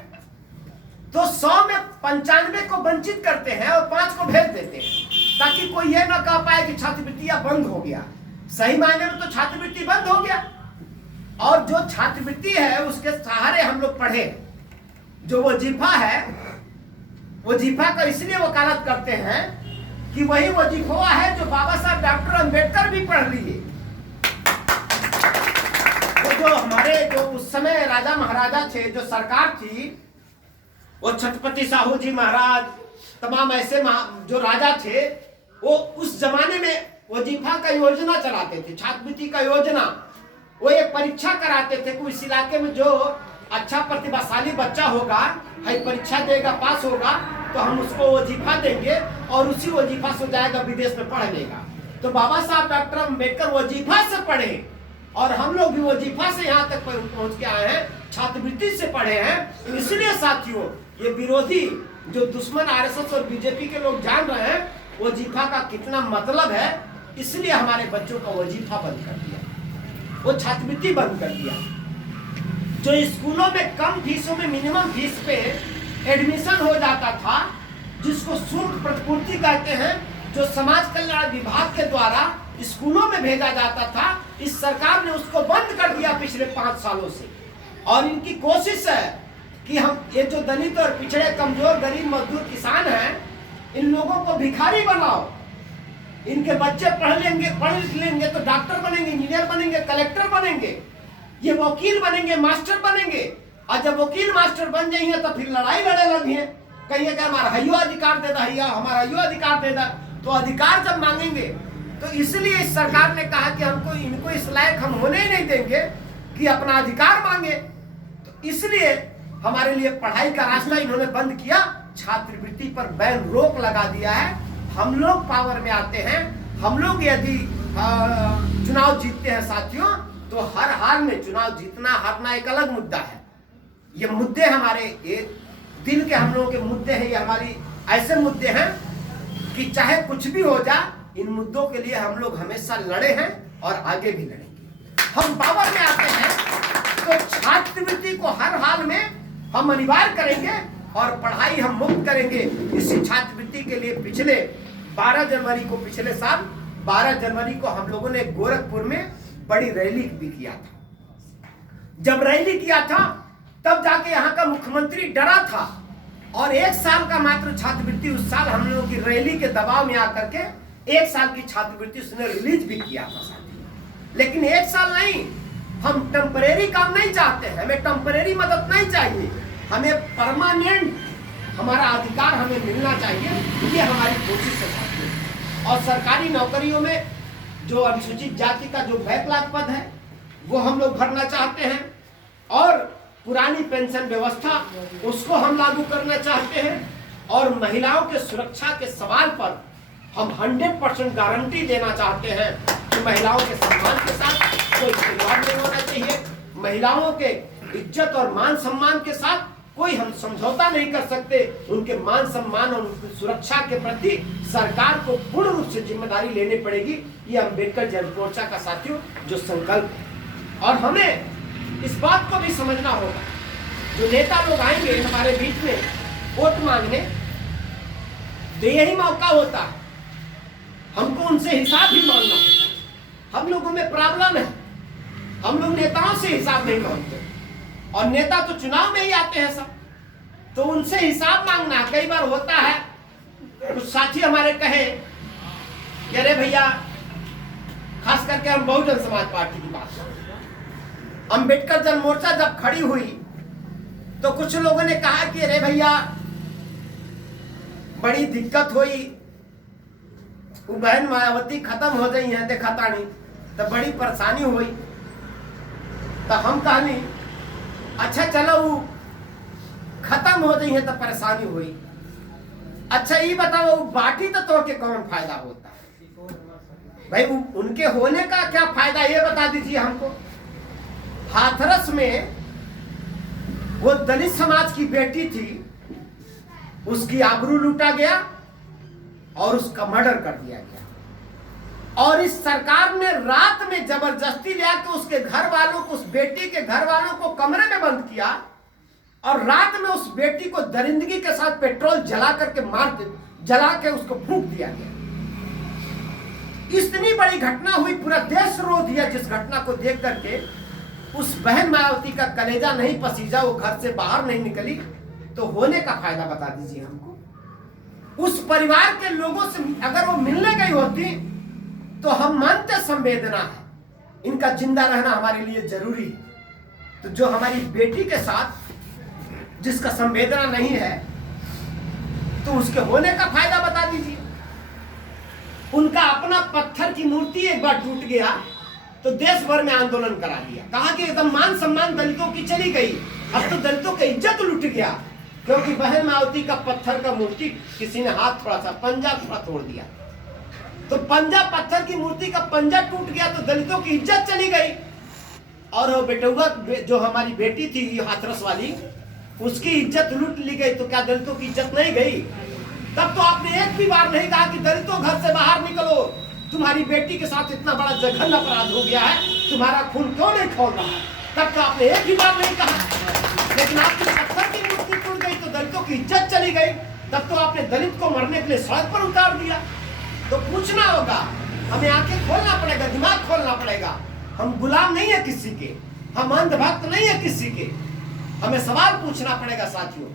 तो 100 में 95 को वंचित करते हैं और 5 को भेज देते हैं, ताकि कोई ये ना कह पाए कि छात्रवृत्तियां बंद हो गया। सही मायने में तो छात्रवृत्ति बंद हो गया, और जो छात्रवृत्ति है उसके सहारे हम लोग पढ़े। जो वजीफा है, वजीफा का इसलिए वकालत करते हैं कि वही वजीफा है जो बाबा साहब डॉक्टर अम्बेडकर भी पढ़ लिए। जो हमारे जो उस समय राजा महाराजा थे, जो सरकार थी, वो छत्रपति साहू जी महाराज, तमाम ऐसे जो राजा थे, वो उस जमाने में वजीफा का योजना चलाते थे, छात्रवृत्ति का योजना। वो एक परीक्षा कराते थे कि इस इलाके में जो अच्छा प्रतिभाशाली बच्चा होगा, है परीक्षा देगा, पास होगा, तो हम उसको वजीफा देंगे और उसी वजीफा से जाएगा विदेश में पढ़ लेगा। तो बाबा साहब डॉक्टर अम्बेडकर वजीफा से पढ़े, और हम लोग भी वजीफा से यहाँ तक पहुँच के आए हैं, छात्रवृत्ति से पढ़े हैं। इसलिए साथियों, ये विरोधी जो दुश्मन RSS और बीजेपी के लोग जान रहे हैं वजीफा का कितना मतलब है, इसलिए हमारे बच्चों का वजीफा बंद कर दिया, वो छात्रवृत्ति बंद कर दिया। जो स्कूलों में कम फीसों में मिनिमम फीस पे एडमिशन हो जाता था, जिसको शुल्क प्रतिपूर्ति कहते हैं, जो समाज कल्याण विभाग के द्वारा स्कूलों में भेजा जाता था, इस सरकार ने उसको बंद कर दिया पिछले 5 सालों से। और इनकी कोशिश है कि हम ये जो दलित और पिछड़े कमजोर गरीब मजदूर किसान हैं, इन लोगों को भिखारी बनाओ। इनके बच्चे पढ़ लिख लेंगे तो डॉक्टर बनेंगे, इंजीनियर बनेंगे, कलेक्टर बनेंगे, ये वकील बनेंगे, मास्टर बनेंगे। और जब वकील मास्टर बन जाएंगे तो फिर लड़ाई लड़े लगे, कहिए कि हमारा हयो अधिकार दे दा, हमारा हयो अधिकार दे दा। तो अधिकार जब मांगेंगे तो इसलिए इस सरकार ने कहा कि हमको इनको इस लायक हम होने ही नहीं देंगे कि अपना अधिकार मांगे। तो इसलिए हमारे लिए पढ़ाई का रास्ता इन्होंने बंद किया, छात्रवृत्ति पर बैन रोक लगा दिया है। हम लोग पावर में आते हैं, हम लोग यदि चुनाव जीतते हैं साथियों, तो हर हाल में चुनाव जीतना हारना एक अलग मुद्दा है। ये मुद्दे हमारे एक दिल के हम लोगों के मुद्दे हैं, ये हमारी ऐसे मुद्दे हैं कि चाहे कुछ भी हो जाए, इन मुद्दों के लिए हम लोग हमेशा लड़े हैं और आगे भी लड़ेंगे। हम पावर में आते हैं तो छात्रवृत्ति को हर हाल में हम अनिवार्य करेंगे और पढ़ाई हम मुफ्त करेंगे। इसी छात्रवृत्ति के लिए पिछले 12 जनवरी को, पिछले साल 12 जनवरी को हम लोगों ने गोरखपुर में बड़ी रैली भी किया था। जब रैली किया था तब जाके यहाँ का मुख्यमंत्री डरा था, और 1 साल का मात्र छात्रवृत्ति उस साल हम लोगों की रैली के दबाव में आकर के 1 साल की छात्रवृत्ति उसने रिलीज भी किया था साथी। लेकिन 1 साल नहीं, हम टेम्परेरी काम नहीं चाहते हैं, हमें टेम्परेरी मदद नहीं चाहिए, हमें परमानेंट हमारा अधिकार हमें मिलना चाहिए। ये हमारी कोशिश है साथियों। और सरकारी नौकरियों में जो अनुसूचित जाति का जो बैकलॉग पद है वो हम लोग भरना चाहते हैं, और पुरानी पेंशन व्यवस्था उसको हम लागू करना चाहते हैं, और महिलाओं के सुरक्षा के सवाल पर हम 100% गारंटी देना चाहते हैं कि महिलाओं के सम्मान के साथ कोई खिलवाड़ नहीं होना चाहिए। महिलाओं के इज्जत और मान सम्मान के साथ कोई हम समझौता नहीं कर सकते। उनके मान सम्मान और उनकी सुरक्षा के प्रति सरकार को पूर्ण रूप से जिम्मेदारी लेनी पड़ेगी। ये अम्बेडकर जन मोर्चा का साथियों जो संकल्प है। और हमें इस बात को भी समझना होगा, जो नेता लोग आएंगे हमारे बीच में वोट मांगने, तो यही मौका होता है हमको उनसे हिसाब भी मांगना होता है। हम लोगों में प्रॉब्लम है, हम लोग नेताओं से हिसाब नहीं मांगते, और नेता तो चुनाव में ही आते हैं सब, तो उनसे हिसाब मांगना। कई बार होता है कुछ साथी हमारे कहे कि अरे भैया, खास करके हम बहुजन समाज पार्टी की बात करें, अम्बेडकर जन मोर्चा जब खड़ी हुई तो कुछ लोगों ने कहा कि अरे भैया बड़ी दिक्कत हुई, वो बहन मायावती खत्म हो गई है, देखा तानी तो बड़ी परेशानी हुई। तो हम कहनी अच्छा चलो वो खत्म हो गई है तो परेशानी हुई, अच्छा ये बताओ वो बाटी तो के कौन फायदा होता है भाई, उनके होने का क्या फायदा ये बता दीजिए हमको। हाथरस में वो दलित समाज की बेटी थी, उसकी आबरू लूटा गया और उसका मर्डर कर दिया गया, और इस सरकार ने रात में जबरदस्ती ले आकर उसके घर वालों को, उस बेटी के घर वालों को कमरे में बंद किया, और रात में उस बेटी को दरिंदगी के साथ पेट्रोल जला करके जला के उसको फूंक दिया गया। इतनी बड़ी घटना हुई, पूरा देश रो दिया जिस घटना को देख करके। उस बहन मायावती का कलेजा नहीं पसीजा, वो घर से बाहर नहीं निकली, तो होने का फायदा बता दीजिए हमको। उस परिवार के लोगों से अगर वो मिलने गई होती तो हम मानते संवेदना है, इनका जिंदा रहना हमारे लिए जरूरी है। तो जो हमारी बेटी के साथ जिसका संवेदना नहीं है, तो उसके होने का फायदा बता दीजिए। उनका अपना पत्थर की मूर्ति एक बार टूट गया तो देश भर में आंदोलन करा दिया, कहा कि एकदम मान सम्मान दलितों की चली गई, अब तो दलितों की इज्जत लुट गया, क्योंकि बहन मायावती का पत्थर का मूर्ति किसी ने हाथ थोड़ा सा पंजा थोड़ा तोड़ दिया, तो पंजा पत्थर की मूर्ति का पंजा टूट गया तो दलितों की इज्जत चली गई। और वो बेटुआ जो हमारी बेटी थी हाथरस वाली, उसकी इज्जत लूट ली गई, तो क्या दलितों की इज्जत नहीं गई? तब तो आपने एक भी बार नहीं कहा कि दलितों घर से बाहर निकलो, तुम्हारी बेटी के साथ इतना बड़ा जघन्य अपराध हो गया है, तुम्हारा खून क्यों नहीं खौल रहा है? तब तो आपने एक भी बार नहीं कहा। लेकिन आपकी पत्थर की मूर्ति टूट गई तो दलितों की इज्जत चली गई, तब तो आपने दलित को मरने के लिए सड़क पर उतार दिया। तो पूछना होगा, हमें आंखें खोलना पड़ेगा, दिमाग खोलना पड़ेगा। हम गुलाम नहीं है किसी के, हम अंधभक्त नहीं है किसी के, हमें सवाल पूछना पड़ेगा साथियों।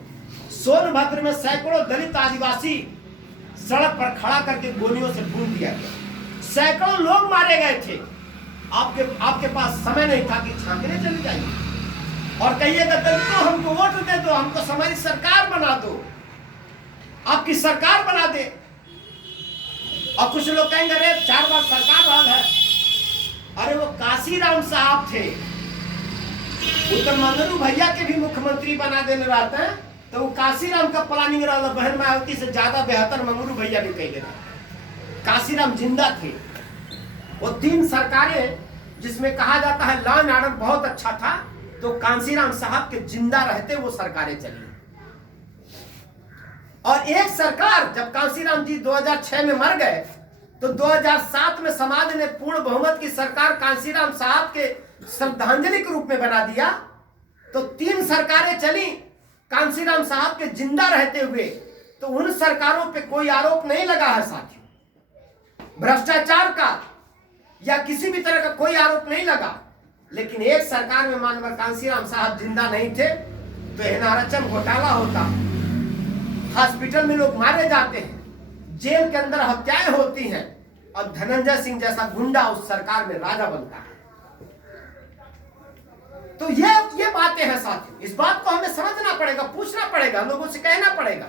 सोनभद्र में सैकड़ों दलित आदिवासी सड़क पर खड़ा करके गोलियों से भून दिया गया, सैकड़ों लोग मारे गए थे। आपके पास समय नहीं था कि झांकने चले जाइए और कहिएगा दलितों हमको वोट दे दो, हमको हमारी सरकार बना दो, आपकी सरकार बना दे। और कुछ लोग कहेंगे अरे 4 बार सरकार वाला है, अरे वो काशीराम साहब थे, वो तो मंगरू भैया के भी मुख्यमंत्री बना देने रहते हैं, तो वो काशीराम का प्लानिंग रहा, बहन मायावती से ज्यादा बेहतर मंगरू भैया भी कह देना। काशीराम जिंदा थे। वो 3 सरकारें जिसमें कहा जाता है लॉ एंड ऑर्डर बहुत अच्छा था, तो कांसीराम साहब के जिंदा रहते वो सरकारें चली। और एक सरकार जब कांसीराम जी 2006 में मर गए, तो 2007 में समाज ने पूर्ण बहुमत की सरकार कांसीराम साहब के श्रद्धांजलि के रूप में बना दिया। तो 3 सरकारें चली कांसीराम साहब के जिंदा रहते हुए, तो उन सरकारों पे कोई आरोप नहीं लगा है साथियों, भ्रष्टाचार का या किसी भी तरह का कोई आरोप नहीं लगा। लेकिन एक सरकार में मानवर कांसीराम साहब जिंदा नहीं थे तो एनआरएचएम घोटाला होता, हॉस्पिटल में लोग मारे जाते हैं, जेल के अंदर हत्याएं होती हैं, और धनंजय सिंह जैसा गुंडा उस सरकार में राजा बनता है। तो ये बातें हैं साथियों, इस बात को हमें समझना पड़ेगा, पूछना पड़ेगा, लोगों से कहना पड़ेगा।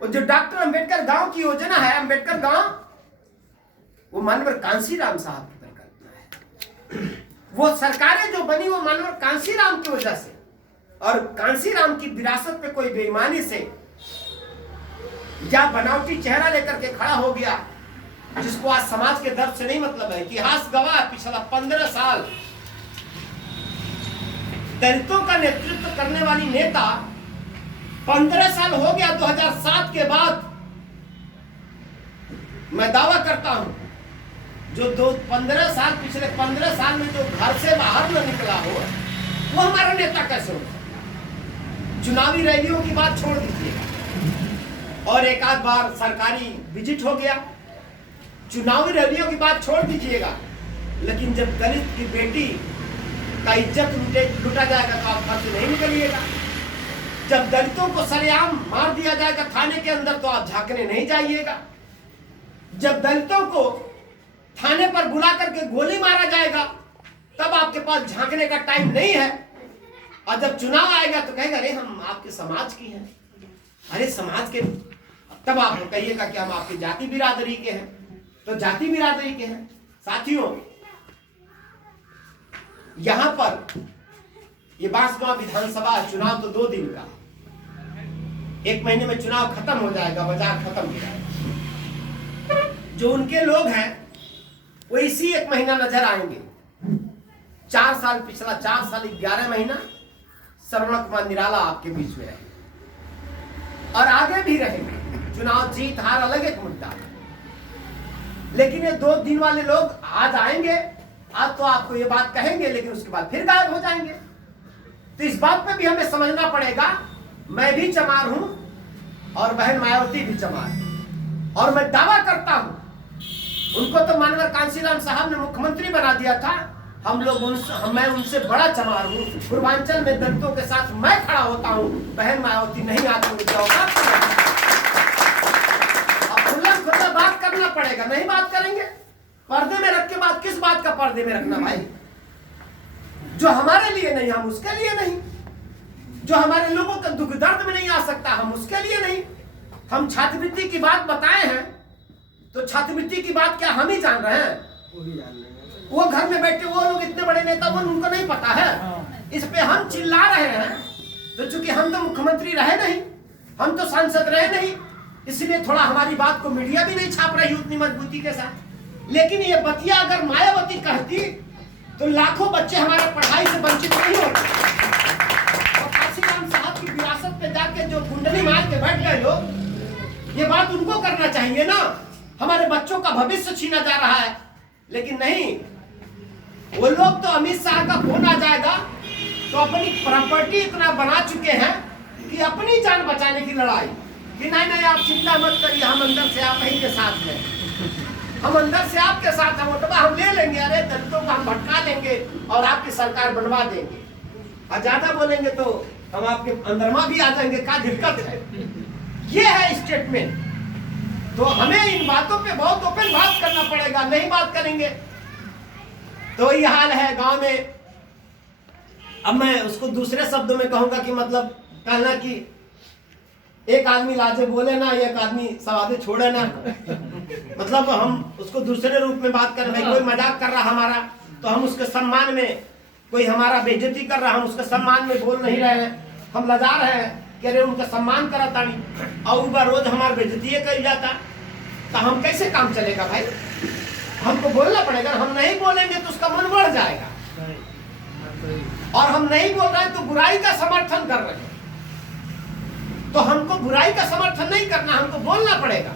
और जो डॉक्टर अंबेडकर गांव की योजना है, अंबेडकर गांव वो मानवर कांसीराम साहब की परिकल्पना है। वो सरकारें जो बनी वो मानवर कांसीराम की वजह से, और कांसीराम की विरासत पे कोई बेईमानी से या बनावटी चेहरा लेकर के खड़ा हो गया, जिसको आज समाज के दर्द से नहीं मतलब है। इतिहास गवाह पिछला 15 साल दलितों का नेतृत्व करने वाली नेता, 15 साल हो गया 2007 के बाद। मैं दावा करता हूं जो 15 साल, पिछले 15 साल में जो घर से बाहर न निकला हो वो हमारा नेता कैसे हो सकता। चुनावी रैलियों की बात छोड़ दीजिएगा, और एक आध बार सरकारी विजिट हो गया, चुनावी रैलियों की बात छोड़ दीजिएगा, लेकिन जब दलित की बेटी का इज्जत लूटा जाएगा तो आप घर से नहीं निकलिएगा। जब दलितों को सरेआम मार दिया जाएगा थाने के अंदर तो आप झांकने नहीं जाइएगा। जब दलितों को थाने पर बुला करके गोली मारा जाएगा तब आपके पास झांकने का टाइम नहीं है। और जब चुनाव आएगा तो कहेगा अरे हम आपके समाज की हैं, अरे समाज के, तब आप कहिएगा कि हम आपकी जाति बिरादरी के हैं, तो जाति बिरादरी के हैं। साथियों, यहां पर ये बांसगांव विधानसभा चुनाव तो 2 दिन का, 1 महीने में चुनाव खत्म हो जाएगा, बाजार खत्म हो जाएगा। जो उनके लोग हैं वो इसी 1 महीना नजर आएंगे। 4 साल, पिछला 4 साल 11 महीना श्रवण कुमार निराला आपके बीच में रहे और आगे भी रहेंगे। चुनाव जीत हार अलग एक मुद्दा, लेकिन ये 2 दिन वाले लोग आज आएंगे, आज तो आपको ये बात कहेंगे, लेकिन उसके बाद फिर गायब हो जाएंगे। तो इस बात पे भी हमें समझना पड़ेगा, मैं भी चमार हूं और बहन मायावती भी चमार है। और मैं दावा करता हूं, उनको तो मानवर कांसीराम साहब ने मुख्यमंत्री बना दिया था, मैं उनसे बड़ा चमार हूं। पूर्वांचल में दलितों के साथ मैं खड़ा होता हूं, बहन मायावती नहीं आती मुझे औकात। अब खुला बात करना पड़ेगा, नहीं बात करेंगे पर्दे में रख के बात, किस बात का पर्दे में रखना भाई? जो हमारे लिए नहीं हम उसके लिए नहीं, जो हमारे लोगों का दुख दर्द में नहीं आ सकता हम उसके लिए नहीं। हम छात्रवृत्ति की बात बताए हैं तो छात्रवृत्ति की बात क्या हम ही जान रहे हैं? वो भी जान रहे हैं। वो घर में बैठे वो लोग इतने बड़े नेता, वो उनको नहीं पता है। इस पे हम चिल्ला रहे हैं तो चूंकि हम तो मुख्यमंत्री रहे नहीं, हम तो सांसद रहे नहीं, इसलिए थोड़ा हमारी बात को मीडिया भी नहीं छाप रही उतनी मजबूती के साथ। लेकिन ये बतिया अगर मायावती कहती तो लाखों बच्चे हमारे पढ़ाई से वंचित नहीं होते। और कांसीराम साहब की विरासत पे जाके जो कुंडली मार के बैठ गए लोग, ये बात उनको करना चाहिए ना। हमारे बच्चों का भविष्य छीना जा रहा है, लेकिन नहीं, वो लोग तो अमित शाह का फोन आ जाएगा तो अपनी प्रॉपर्टी इतना बना चुके हैं कि अपनी जान बचाने की लड़ाई, कि नहीं नहीं आप चिंता मत करिए, हम अंदर से आप ही के साथ हैं, हम अंदर से आपके साथ हैं, वोटबा हम ले लेंगे, अरे दलितों को हम भटका लेंगे और आपकी सरकार बनवा देंगे। और ज्यादा बोलेंगे तो हम आपके अंदरमा भी आ जाएंगे, क्या दिक्कत है? ये है स्टेटमेंट। तो हमें इन बातों पे बहुत ओपन बात करना पड़ेगा, नहीं बात करेंगे तो ये हाल है गांव में। अब मैं उसको दूसरे शब्दों में कहूंगा कि मतलब कहना कि एक आदमी लाजे बोले ना, एक आदमी सवादे छोड़े ना, मतलब हम उसको दूसरे रूप में बात कर रहे हैं। कोई मजाक कर रहा हमारा तो हम उसके सम्मान में, कोई हमारा बेइज्जती कर रहा हम उसके सम्मान में बोल नहीं रहे हैं, हम लजा रहे हैं कि अरे उनका सम्मान करा तानी और बार रोज हमारा बेइज्जती कर जाता, तो हम कैसे काम चलेगा भाई? हमको बोलना पड़ेगा। हम नहीं बोलेंगे तो उसका मन बढ़ जाएगा, और हम नहीं बोल रहे हैं तो बुराई का समर्थन कर रहे हैं। तो हमको बुराई का समर्थन नहीं करना, हमको बोलना पड़ेगा।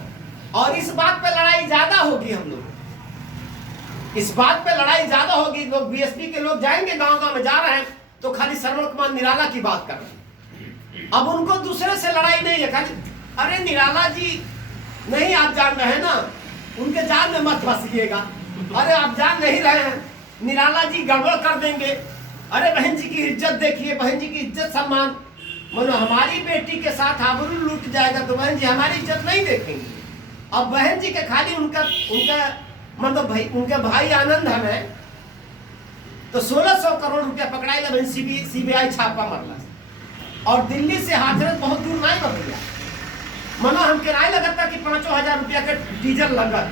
और इस बात पे लड़ाई ज्यादा होगी, हम लोग इस बात पे लड़ाई ज्यादा होगी। लोग बीएसपी के लोग जाएंगे, गांव गांव में जा रहे हैं तो खाली श्रवण कुमार निराला की बात कर रहे हैं। अब उनको दूसरे से लड़ाई नहीं है, खाली अरे निराला जी नहीं, आप जान रहे हैं ना, उनके जान में मत फंसिएगा, अरे आप जान नहीं रहे हैं, निराला जी गड़बड़ कर देंगे, अरे बहन जी की इज्जत देखिए, बहन जी की इज्जत सम्मान, मतलब हमारी बेटी के साथ आबरू लूट जाएगा तो बहन जी हमारी इज्जत नहीं देखेंगे। अब बहन जी के खाली उनका मतलब भाई, उनके भाई आनंद हमें तो 1600 करोड़ रुपया पकड़ाई ला, सीबीआई छापा मारला और दिल्ली से हाथरस बहुत दूर नहीं बदलिया। मनो हम किराए लगता कि 5,000 रुपया का डीजल लगत,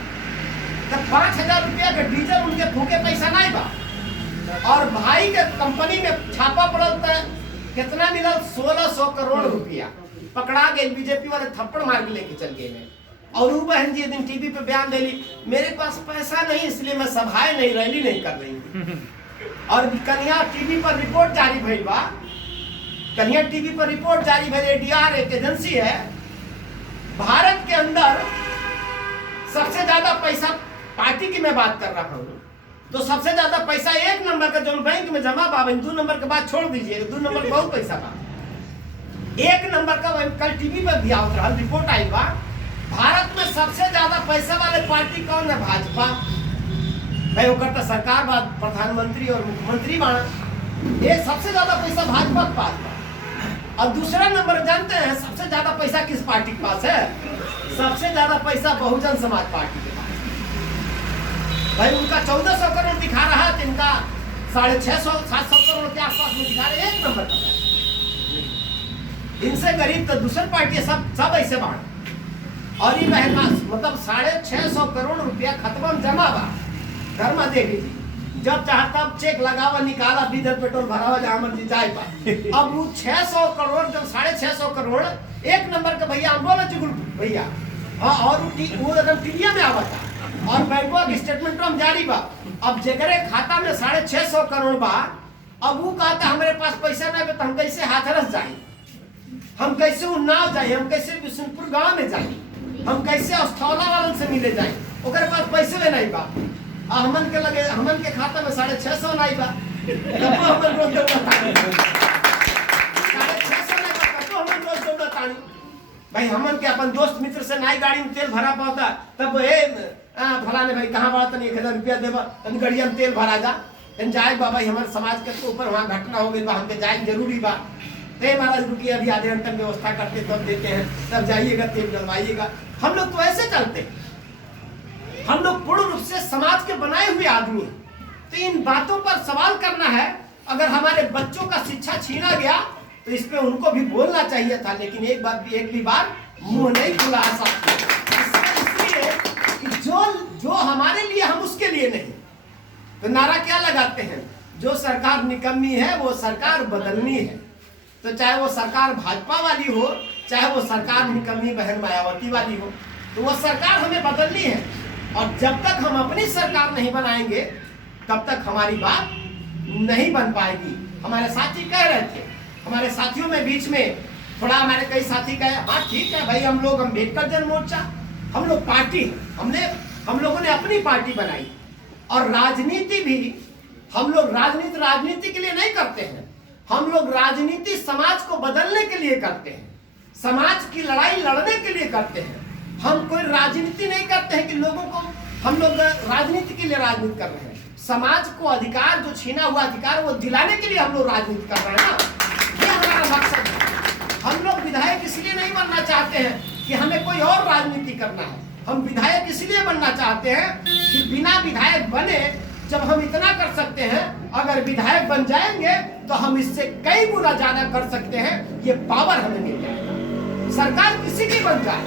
जब 5,000 रुपया का डीजल उनके फूके पैसा नहीं बा, और भाई के कंपनी में छापा पड़ल था, कितना मिलल 1600 करोड़ रुपया। पकड़ा गए, बीजेपी वाले थप्पड़ मार के लेके चल गए। और वो बहन जी दिन टीवी पे बयान देली, मेरे पास पैसा नहीं इसलिए मैं सभाएं नहीं, रैली नहीं कर रही हूँ। और कन्या टीवी पर रिपोर्ट जारी भइल बा, कन्या टीवी पर रिपोर्ट जारी भइल, ADR एक एजेंसी है, भारत के अंदर सबसे ज्यादा पैसा, पार्टी की मैं बात कर रहा हूँ, तो सबसे ज्यादा पैसा 1 नंबर का जो बैंक में जमा बा, 2 नंबर के बाद छोड़ दीजिए, 2 नंबर का बहुत पैसा बा, 1 नंबर का कल टीवी पर भी आवत रहा, रिपोर्ट आई बा, भारत में सबसे ज्यादा पैसा वाले पार्टी कौन है? भाजपा। भाई ओकर तो सरकार बा, प्रधानमंत्री और मुख्यमंत्री बाड़ा, ये सबसे ज्यादा पैसा भाजपा के पास बा। और दूसरा नंबर जानते हैं सबसे ज्यादा पैसा किस पार्टी के पास है? सबसे ज्यादा पैसा बहुजन समाज पार्टी के पास। भाई उनका 1400 करोड़ दिखा रहा है, इनका 650-700 करोड़ के आसपास में दिखा रहे, 1 नंबर का। इनसे गरीब तो दूसरी पार्टी सब ऐसे बांट। और ये बहन मतलब 650 करोड़ रुपया खत्म जमा बा। धर्मा देवी जी जब चाह तब चेक लगावा, निकाला, डीजल पेट्रोल भरावा, जहां मर्जी जाए पा। अब वो 600 करोड़, जब 650 करोड़ 1 नंबर के भैया हम बोले चुगुल भैया, हाँ, और वो एकदम टीविया में आवा था, और बैंकों के स्टेटमेंट हम जारी बा। अब जगरे खाता में 650 करोड़ बा, अब वो कहता हमारे पास पैसा नहीं, तो हम कैसे हाथरस जाए, हम कैसे उन्नाव जाए, हम कैसे बिशुनपुर गांव में जाए, हम कैसे अस्थौला वालन से मिले जाए, ओकरे पास पैसे में नहीं बा। हमन के लगे, हमन के खाता में 650 नहीं बा, तब हमन रोज दौड़तानी 650 नहीं बा, तब हमन रोज दौड़तानी। भाई हमन के अपन दोस्त मित्र से नई गाड़ी में तेल भरा पाता, तब फलाने भाई कहाँ बड़ा तनी 1000 रुपया देबा, तनी गाड़िया में तेल भरा जा, तन जाए बाबा हमारे समाज के ऊपर वहाँ घटना हो गई बा, हमके जाए जरूरी बा, ते महाराज रुकिए अभी आधे घंटे में व्यवस्था करते तब देते हैं, तब जाइएगा तेल डलवाइएगा। हम लोग तो ऐसे चलते, हम लोग पूर्ण रूप से समाज के बनाए हुए आदमी हैं। तो इन बातों पर सवाल करना है। अगर हमारे बच्चों का शिक्षा छीना गया तो इस पे उनको भी बोलना चाहिए था, लेकिन एक भी बार मुंह नहीं खुला साथ। इसलिए कि जो हमारे लिए हम उसके लिए नहीं। तो नारा क्या लगाते हैं? जो सरकार निकम्मी है वो सरकार बदलनी है। तो चाहे वो सरकार भाजपा वाली हो, चाहे वो सरकार निकम्मी बहन मायावती वाली हो, तो वो सरकार हमें बदलनी है। और जब तक हम अपनी सरकार नहीं बनाएंगे तब तक हमारी बात नहीं बन पाएगी। हमारे साथी कह रहे थे, हमारे साथियों में बीच में थोड़ा हमारे कई साथी कहे, हाँ ठीक है भाई, हम लोग अम्बेडकर जन मोर्चा, हम लोग पार्टी, हम लोगों ने अपनी पार्टी बनाई। और राजनीति भी हम लोग राजनीति के लिए नहीं करते हैं, हम लोग राजनीति समाज को बदलने के लिए करते हैं, समाज की लड़ाई लड़ने के लिए करते हैं। हम कोई राजनीति नहीं करते हैं कि लोगों को, हम लोग राजनीति के लिए राजनीति कर रहे हैं। समाज को अधिकार, जो छीना हुआ अधिकार, वो दिलाने के लिए हम लोग राजनीति कर रहे हैं ना, ये हमारा मकसद है। हम लोग विधायक इसलिए नहीं बनना चाहते हैं कि हमें कोई और राजनीति करना है। हम विधायक इसलिए बनना चाहते हैं कि बिना विधायक बने जब हम इतना कर सकते हैं, अगर विधायक बन जाएंगे तो हम इससे कई गुना ज्यादा कर सकते हैं। ये पावर हमें मिल जाएगा। सरकार किसी की बन जाए,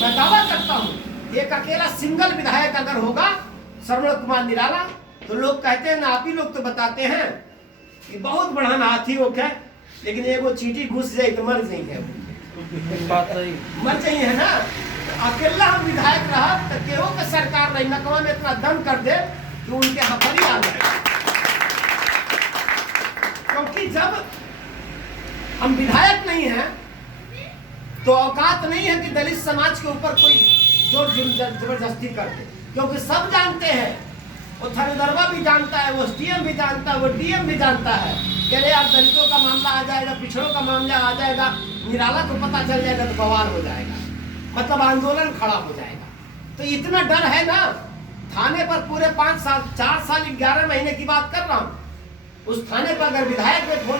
मैं दावा करता हूँ, एक अकेला सिंगल विधायक अगर होगा, श्रवण कुमार निराला, तो लोग कहते हैं ना, आप ही लोग तो बताते हैं कि बहुत बड़ा हाथी हो क्या, लेकिन एगो चींटी घुस जाए तो मर जाएंगे, मर जाइए है ना। तो अकेला हम विधायक रहा तो केहू के सरकार नहीं, नकवा में इतना दम कर दे कि उनके हफरी आ जाए। क्योंकि जब हम विधायक नहीं हैं तो औकात नहीं है कि दलित समाज के ऊपर कोई जोर जबरदस्ती करते, क्योंकि सब जानते हैं, वो थानेदारवा भी जानता है, वो SDM भी जानता है, वो DM भी जानता है कि अरे यार दलितों का मामला आ जाएगा, पिछड़ों का मामला आ जाएगा, निराला को पता चल जाएगा तो बवाल हो जाएगा, मतलब आंदोलन खड़ा हो जाएगा। तो इतना डर है ना। थाने पर पूरे 4 साल 11 महीने की बात कर रहा हूँ, उस थाने पर अगर विधायक ने फोन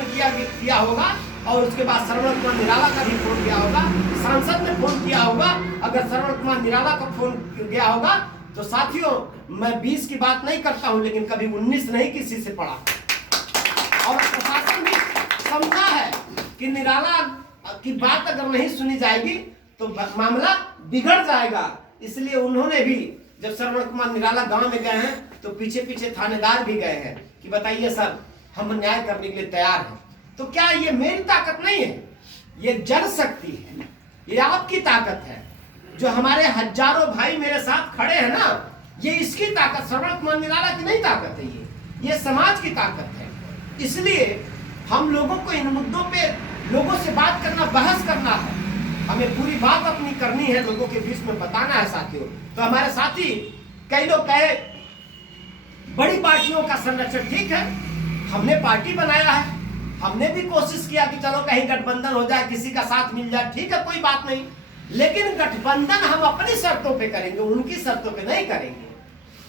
किया होगा, और उसके बाद श्रवण कुमार निराला का भी फोन किया होगा, सांसद ने फोन किया होगा, अगर श्रवण कुमार निराला का फोन गया होगा, तो साथियों मैं 20 की बात नहीं करता हूं, लेकिन कभी 19 नहीं किसी से पढ़ा। और प्रशासन भी समझा है कि निराला की बात अगर नहीं सुनी जाएगी तो मामला बिगड़ जाएगा, इसलिए उन्होंने भी जब श्रवण कुमार निराला गांव में गए हैं तो पीछे पीछे थानेदार भी गए हैं कि बताइए सर, हम न्याय करने के लिए तैयार हैं। तो क्या ये मेरी ताकत नहीं है, ये जनशक्ति है, ये आपकी ताकत है। जो हमारे हजारों भाई मेरे साथ खड़े हैं ना, ये इसकी ताकत, श्रवण कुमार निराला की नहीं ताकत है, ये समाज की ताकत है। इसलिए हम लोगों को इन मुद्दों पे लोगों से बात करना, बहस करना है, हमें पूरी बात अपनी करनी है, लोगों के बीच में बताना है साथियों। तो हमारे साथी कई लोग कहे बड़ी पार्टियों का संरक्षण, ठीक है, हमने पार्टी बनाया है, हमने भी कोशिश किया कि चलो कहीं गठबंधन हो जाए, किसी का साथ मिल जाए, ठीक है, कोई बात नहीं, लेकिन गठबंधन हम अपनी शर्तों पे करेंगे, उनकी शर्तों पे नहीं करेंगे।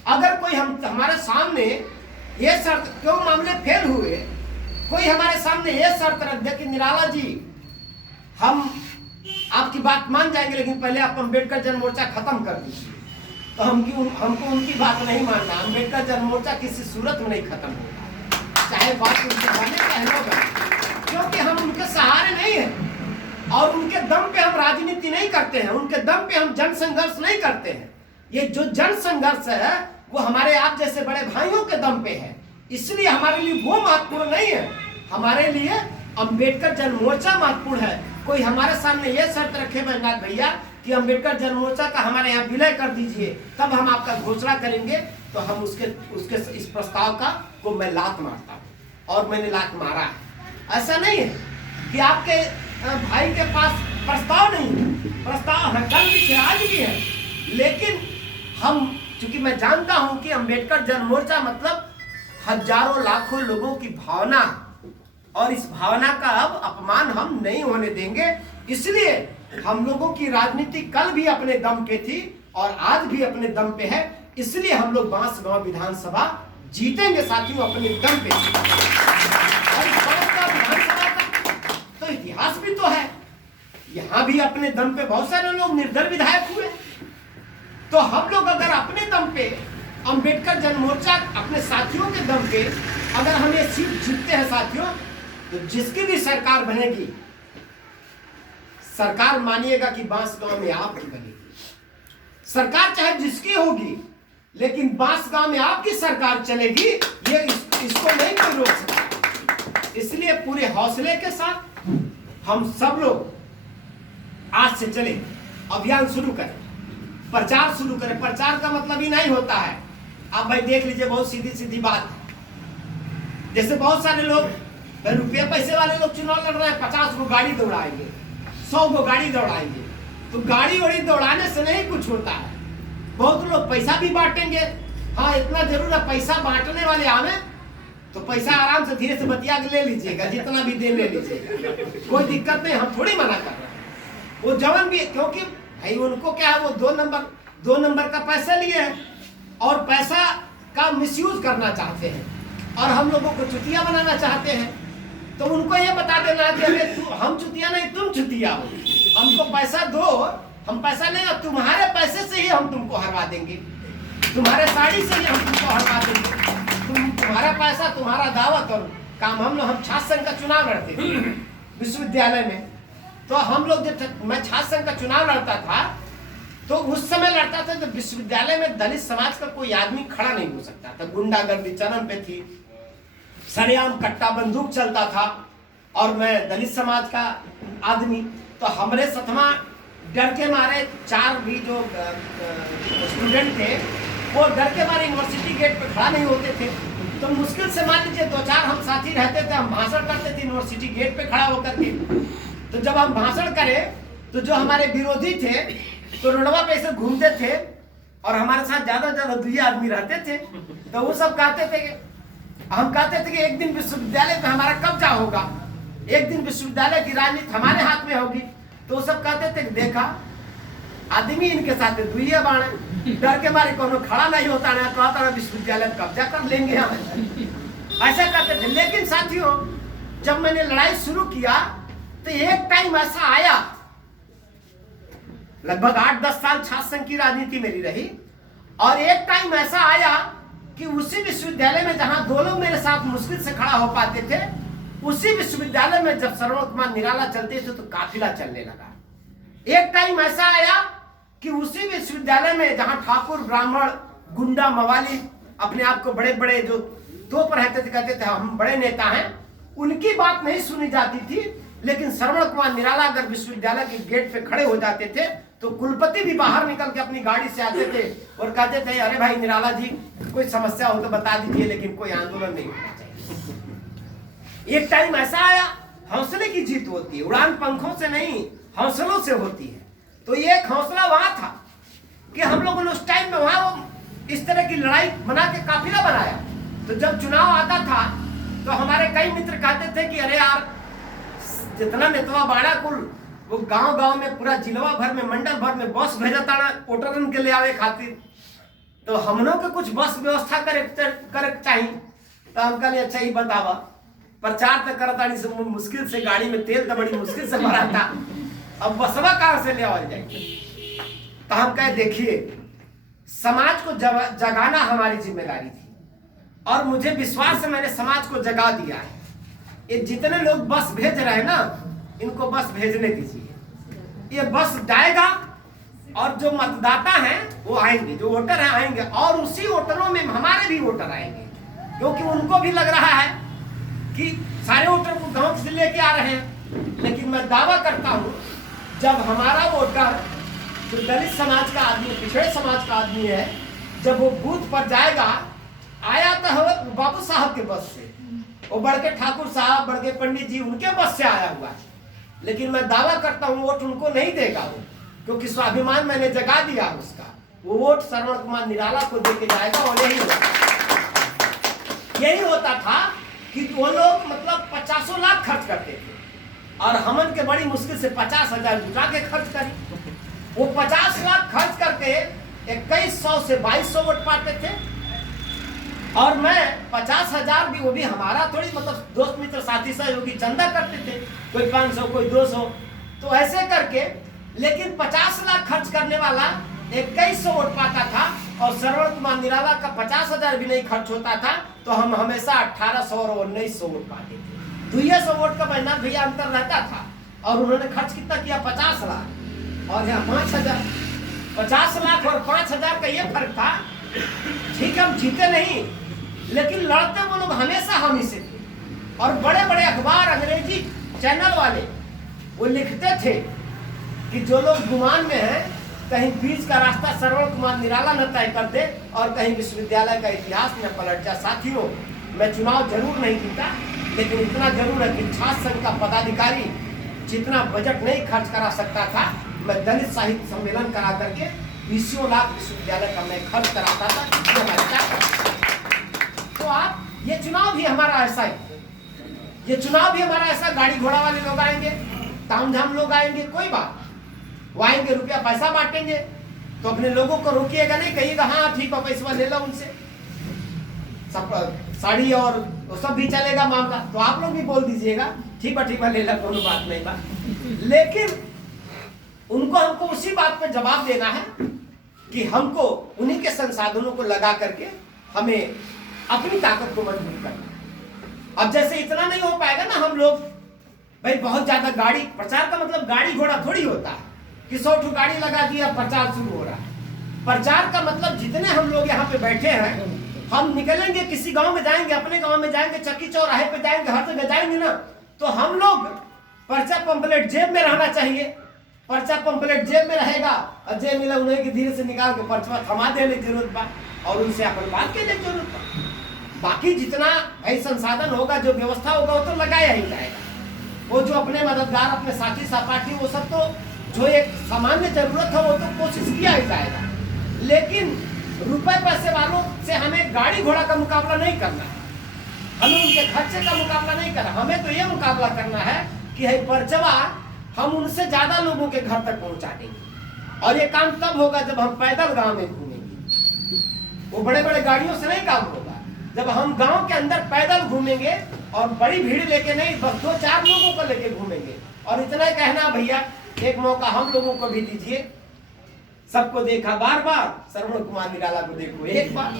अगर कोई हमारे सामने ये शर्त, क्यों मामले फेल हुए, कोई हमारे सामने ये शर्त रख दे कि निराला जी हम आपकी बात मान जाएंगे, लेकिन पहले आप अम्बेडकर जन मोर्चा खत्म कर दीजिए, तो हमको उनकी बात नहीं मानना। अम्बेडकर जन मोर्चा किसी सूरत में नहीं खत्म होगा, चाहे बात उनके बने चाहे होगा, क्योंकि हम उनके सहारे नहीं हैं और उनके दम पे हम राजनीति नहीं करते हैं, उनके दम पे हम जन संघर्ष नहीं करते हैं। ये जो जन संघर्ष है वो हमारे आप जैसे बड़े भाइयों के दम पे है, इसलिए हमारे लिए वो महत्वपूर्ण नहीं है, हमारे लिए अम्बेडकर जन मोर्चा महत्वपूर्ण है। कोई हमारे सामने ये शर्त रखे बैजनाथ भैया कि अम्बेडकर जन मोर्चा का हमारे यहाँ विलय कर दीजिए, तब हम आपका घोषणा करेंगे, तो हम उसके इस प्रस्ताव को मैं लात मारता हूँ और मैंने लात मारा है। ऐसा नहीं है कि आपके भाई के पास प्रस्ताव नहीं है, प्रस्ताव है, कल भी आज भी है, लेकिन हम, चूंकि मैं जानता हूं कि अम्बेडकर जन मोर्चा मतलब हजारों लाखों लोगों की भावना, और इस भावना का अब अपमान हम नहीं होने देंगे। इसलिए हम लोगों की राजनीति कल भी अपने दम पे थी और आज भी अपने दम पे है, इसलिए हम लोग बांसगांव विधानसभा जीतेंगे साथियों, अपने दम पे। और विधानसभा का तो इतिहास भी तो है, यहां भी अपने दम पे बहुत सारे लोग निर्दल विधायक हुए। तो हम लोग अगर अपने दम पे अम्बेडकर जन मोर्चा अपने साथियों के दम पे अगर हम ये सीट जीतते हैं साथियों, तो जिसकी भी सरकार बनेगी, सरकार मानिएगा कि बांसगांव में आपकी बनेगी। सरकार चाहे जिसकी होगी, लेकिन बांसगांव में आपकी सरकार चलेगी, ये इसको नहीं कोई रोक सकता। इसलिए पूरे हौसले के साथ हम सब लोग आज से चले, अभियान शुरू करें, प्रचार शुरू करें। प्रचार का मतलब ही नहीं होता है, आप भाई देख लीजिए, बहुत सीधी सीधी बात है। जैसे बहुत सारे लोग रुपये पैसे वाले लोग चुनाव लड़ रहे हैं, 50 गो गाड़ी दौड़ाएंगे, 100 गो गाड़ी दौड़ाएंगे, तो गाड़ी वाड़ी दौड़ाने से नहीं कुछ होता है। बहुत लोग पैसा भी बांटेंगे, हाँ इतना जरूर है, पैसा बांटने वाले आवे तो पैसा आराम से धीरे से बतिया के ले लीजिएगा, जितना भी दे ले लीजिएगा, कोई दिक्कत नहीं, हम थोड़ी मना कर रहे हैं। वो जवान भी, क्योंकि भाई उनको क्या है, वो 2 नंबर का पैसा लिए हैं और पैसा का मिसयूज करना चाहते हैं और हम लोगों को चुतिया बनाना चाहते हैं। तो उनको ये बता देना कि अरे हम चुतिया नहीं, तुम चुतिया हो, हमको पैसा दो, हम पैसा नहीं, तुम्हारे पैसे से ही हम तुमको हरवा देंगे, तुम्हारे साड़ी से ही हम तुमको हरवा देंगे, तुम्हारा पैसा, तुम्हारा दावत और काम। हम छात्र संघ का चुनाव लड़ते थे विश्वविद्यालय में, तो हम लोग जब मैं छात्र संघ का चुनाव लड़ता था, तो उस समय लड़ता था तो विश्वविद्यालय में दलित समाज का कोई आदमी खड़ा नहीं हो सकता था, गुंडागर्दी चरम पे थी, सरेआम कट्टा बंदूक चलता था, और मैं दलित समाज का आदमी, तो हमरे सतमा डर के मारे 4 भी जो स्टूडेंट थे वो डर के मारे यूनिवर्सिटी गेट पे खड़ा नहीं होते थे। तो मुश्किल से मान लीजिए 2-4 हम साथी रहते थे, हम भाषण करते थे यूनिवर्सिटी गेट पे खड़ा होकर के। तो जब हम भाषण करें तो जो हमारे विरोधी थे तो रोडवा पे ऐसे घूमते थे और हमारे साथ ज्यादा 2 आदमी रहते थे, तो वो सब कहते थे, हम कहते थे कि एक दिन विश्वविद्यालय पे हमारा कब्जा होगा, एक दिन विश्वविद्यालय की राजनीति हमारे हाथ में होगी। तो वो सब कहते थे देखा आदमी इनके साथ 2 बाण, डर के मारे कोनो खड़ा नहीं होता ना, कहता विश्वविद्यालय कब्जा कर लेंगे हम, ऐसा करते थे। लेकिन साथियों जब मैंने लड़ाई शुरू किया तो एक टाइम ऐसा आया, लगभग 8-10 साल छात्र संघ की राजनीति मेरी रही, और एक टाइम ऐसा आया कि उसी विश्वविद्यालय में जहां 2 लोग मेरे साथ मुश्किल से खड़ा हो पाते थे, उसी विश्वविद्यालय में जब श्रवण कुमार निराला चलते थे तो काफिला चलने लगा। एक टाइम ऐसा आया कि उसी विश्वविद्यालय में जहां ठाकुर ब्राह्मण गुंडा मवाली अपने आप को बड़े बड़े जो तोप रहते थे, कहते थे हम बड़े नेता हैं, उनकी बात नहीं सुनी जाती थी। लेकिन श्रवण कुमार निराला अगर विश्वविद्यालय के गेट पे खड़े हो जाते थे तो कुलपति भी बाहर निकल के अपनी गाड़ी से आते थे और कहते थे अरे भाई निराला जी कोई समस्या हो तो बता दीजिए, लेकिन कोई आंदोलन नहीं होना चाहिए। एक टाइम ऐसा आया, हौसले की जीत होती है, उड़ान पंखों से नहीं हौसलों से होती है। तो ये एक हौसला वहां था कि हम लोगों ने उस टाइम में वहां इस तरह की लड़ाई बना के काफिला बनाया। तो जब चुनाव आता था तो हमारे कई मित्र कहते थे कि अरे यार जितना नेतवा बाड़ा कुल वो गांव गांव में पूरा जिलवा भर में मंडल भर में बस भेजता ना वोटरन के ले आवे खातिर, तो हम लोग के कुछ बस व्यवस्था करे चाहिए। तो हम कहले अच्छा ही बतावा, प्रचार तो करतानी से मुश्किल से, गाड़ी में तेल तो बड़ी मुश्किल से भरा था, अब बसवा कहां से ले आवा जाए। तो हम कहे देखिए समाज को जगाना हमारी जिम्मेदारी थी और मुझे विश्वास है मैंने समाज को जगा दिया है। ये जितने लोग बस भेज रहे हैं ना इनको बस भेजने दीजिए, ये बस जाएगा और जो मतदाता हैं वो आएंगे, जो वोटर हैं आएंगे और उसी वोटरों में हमारे भी वोटर आएंगे, क्योंकि उनको भी लग रहा है कि सारे वोटर को गांव से लेके आ रहे हैं। लेकिन मैं दावा करता हूं जब हमारा वोटर जो दलित समाज का आदमी, पिछड़े समाज का आदमी है, जब वो बूथ पर जाएगा, आया तो बाबू साहब के बस से, वो बड़के ठाकुर साहब, बड़के पंडित जी उनके बस से आया हुआ है, लेकिन मैं दावा करता हूं वोट उनको नहीं देगा वो, क्योंकि स्वाभिमान मैंने जगा दिया उसका। वो वोट श्रवण कुमार निराला को देके जाएगा। और यही होता था कि वो लोग मतलब 50 लाख खर्च करते थे और हमन के बड़ी मुश्किल से 50,000 जुटा के खर्च करें। वो 50 लाख खर्च करके 2100 से 2200 वोट पाते थे और मैं 50,000 भी, वो भी हमारा थोड़ी मतलब दोस्त मित्र साथी सहयोगी चंदा करते थे, कोई 500 कोई 200, तो ऐसे करके। लेकिन 50 लाख खर्च करने वाला 2100 वोट पाता था और श्रवण कुमार निराला का 50,000 भी नहीं खर्च होता था, तो हम हमेशा 1800 और 1900 वोट पाते थे। 200 वोट का महीना भैया अंतर रहता था और उन्होंने खर्च कितना किया 50 लाख और यहाँ 5,000। 50 लाख और 5,000 का ये फर्क था। ठीक हम जीते नहीं, लेकिन लड़ते वो लोग हमेशा हम ही से थे। और बड़े बड़े अखबार अंग्रेजी चैनल वाले वो लिखते थे कि जो लोग गुमान में हैं कहीं बीच का रास्ता श्रवण कुमार निराला न तय कर दे और कहीं विश्वविद्यालय का इतिहास न पलट जाए। साथियों मैं चुनाव जरूर नहीं जीता, लेकिन इतना जरूर है कि छात्र संघ का पदाधिकारी जितना बजट नहीं खर्च करा सकता था, मैं दलित साहित्य सम्मेलन करा करके 20 लाख विश्वविद्यालय का मैं खर्च कराता था। तो आप ये चुनाव भी हमारा ऐसा ही, ये चुनाव भी हमारा ऐसा, गाड़ी घोड़ा वाले लोग आएंगे, तामझाम लोग आएंगे, कोई बात वो आएंगे, रुपया पैसा बांटेंगे, तो अपने लोगों को रोकिएगा नहीं, कहिएगा हाँ ठीक है पैसा ले लो उनसे, सब साड़ी और वो सब भी चलेगा मामला, तो आप लोग भी बोल दीजिएगा ठीक है ले लो, कोई बात नहीं बात। लेकिन उनको हमको उसी बात पे जवाब देना है कि हमको उन्हीं के संसाधनों को लगा करके हमें अपनी ताकत को मजबूत करना। अब जैसे इतना नहीं हो पाएगा ना, हम लोग भाई बहुत ज्यादा गाड़ी, प्रचार का मतलब गाड़ी घोड़ा थोड़ी होता है कि 100 ठो गाड़ी लगा दिया प्रचार शुरू हो रहा है। प्रचार का मतलब जितने हम लोग यहाँ पे बैठे हैं, हम निकलेंगे किसी गांव में जाएंगे, अपने गांव में जाएंगे, चक्की चौराहे पे जाएंगे, हर जगह जाएंगे ना, तो हम लोग पर्चा पंपलेट जेब में रहना चाहिए। पर्चा पंपलेट जेब में रहेगा और जेब मिला उन्हें धीरे से निकाल के पर्चा थमा देने की जरूरत बा और उनसे अपन बात करने की जरूरत बा। बाकी जितना भाई संसाधन होगा, जो व्यवस्था होगा, वो तो लगाया ही जाएगा। वो जो अपने मददगार, अपने साथी सहपाठी, वो सब तो जो एक सामान्य जरूरत है वो तो कोशिश किया ही जाएगा। लेकिन रुपए पैसे वालों से हमें गाड़ी घोड़ा का मुकाबला नहीं करना है, हमें उनके खर्चे का मुकाबला नहीं करना। हमें तो ये मुकाबला करना है कि है पर्चवा हम उनसे ज्यादा लोगों के घर तक पहुंचा देंगे। और ये काम तब होगा जब हम पैदल गांव में घूमेंगे, वो बड़े बड़े गाड़ियों से नहीं काम होगा। जब हम गांव के अंदर पैदल घूमेंगे और बड़ी भीड़ लेके नहीं, बस 2-4 लोगों को लेके घूमेंगे। और इतना ही कहना भैया, एक मौका हम लोगों को भी दीजिए। सबको देखा बार बार, श्रवण कुमार निराला को देखो एक बार।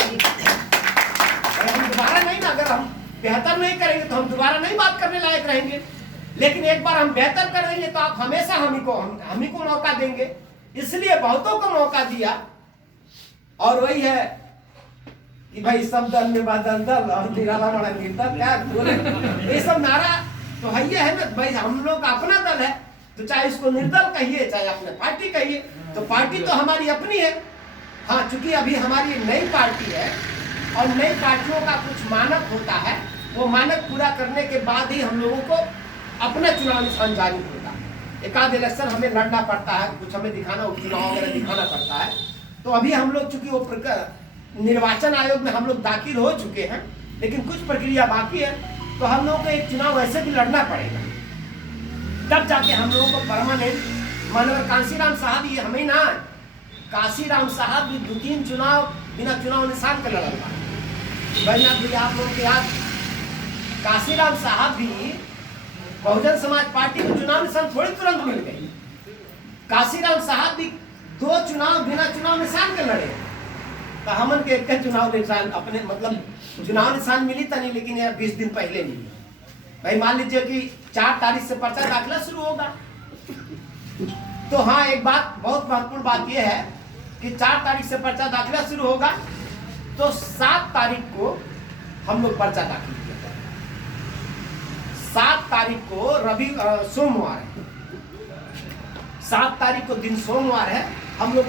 हम दोबारा नहीं ना, अगर हम बेहतर नहीं करेंगे तो हम दोबारा नहीं बात करने लायक रहेंगे। लेकिन एक बार हम बेहतर करेंगे तो आप हमेशा हम ही को मौका देंगे। इसलिए बहुतों को मौका दिया। और वही है कि भाई सब दल में बादल दल और निराला बड़ा निर्दल, क्या बोले ये सब नारा तो है ना भाई। हम लोग का अपना दल है, तो चाहे इसको निर्दल कहिए चाहे अपने पार्टी कहिए, तो पार्टी तो हमारी अपनी है। हाँ, चूंकि अभी हमारी नई पार्टी है और नई पार्टियों का कुछ मानक होता है, वो मानक पूरा करने के बाद ही हम लोगों को अपना चुनाव निशान जारी होता है। एक आध इलेक्शन हमें लड़ना पड़ता है, कुछ हमें दिखाना, उपचुनाव वगैरह दिखाना पड़ता है। तो अभी हम लोग चूंकि वो निर्वाचन आयोग में हम लोग दाखिल हो चुके हैं, लेकिन कुछ प्रक्रिया बाकी है, तो हम लोगों को एक चुनाव वैसे भी लड़ना पड़ेगा, तब जाके हम लोगों को परमानेंट। मानवर कांसीराम साहब ये हमें ना, कांसीराम साहब भी 2-3 चुनाव बिना चुनाव निशान के लड़ल बा। बैजनाथ भैया आप लोग के याद, कांसीराम साहब भी बहुजन समाज पार्टी को चुनाव निशान थोड़ी तुरंत मिल गई। कांसीराम साहब भी 2 चुनाव बिना चुनाव निशान के लड़े। तो हमन के एक चुनाव निशान अपने मतलब चुनाव निशान मिली था नहीं, लेकिन यह 20 दिन पहले मिली। भाई मान लीजिए कि 4 तारीख से पर्चा दाखिला शुरू होगा। तो हाँ, एक बात बहुत महत्वपूर्ण बात यह है कि 4 तारीख से पर्चा दाखिला शुरू होगा, तो 7 तारीख को हम लोग पर्चा दाखिल किया। 7 तारीख को सोमवार है, 7 तारीख को दिन सोमवार है। हम लोग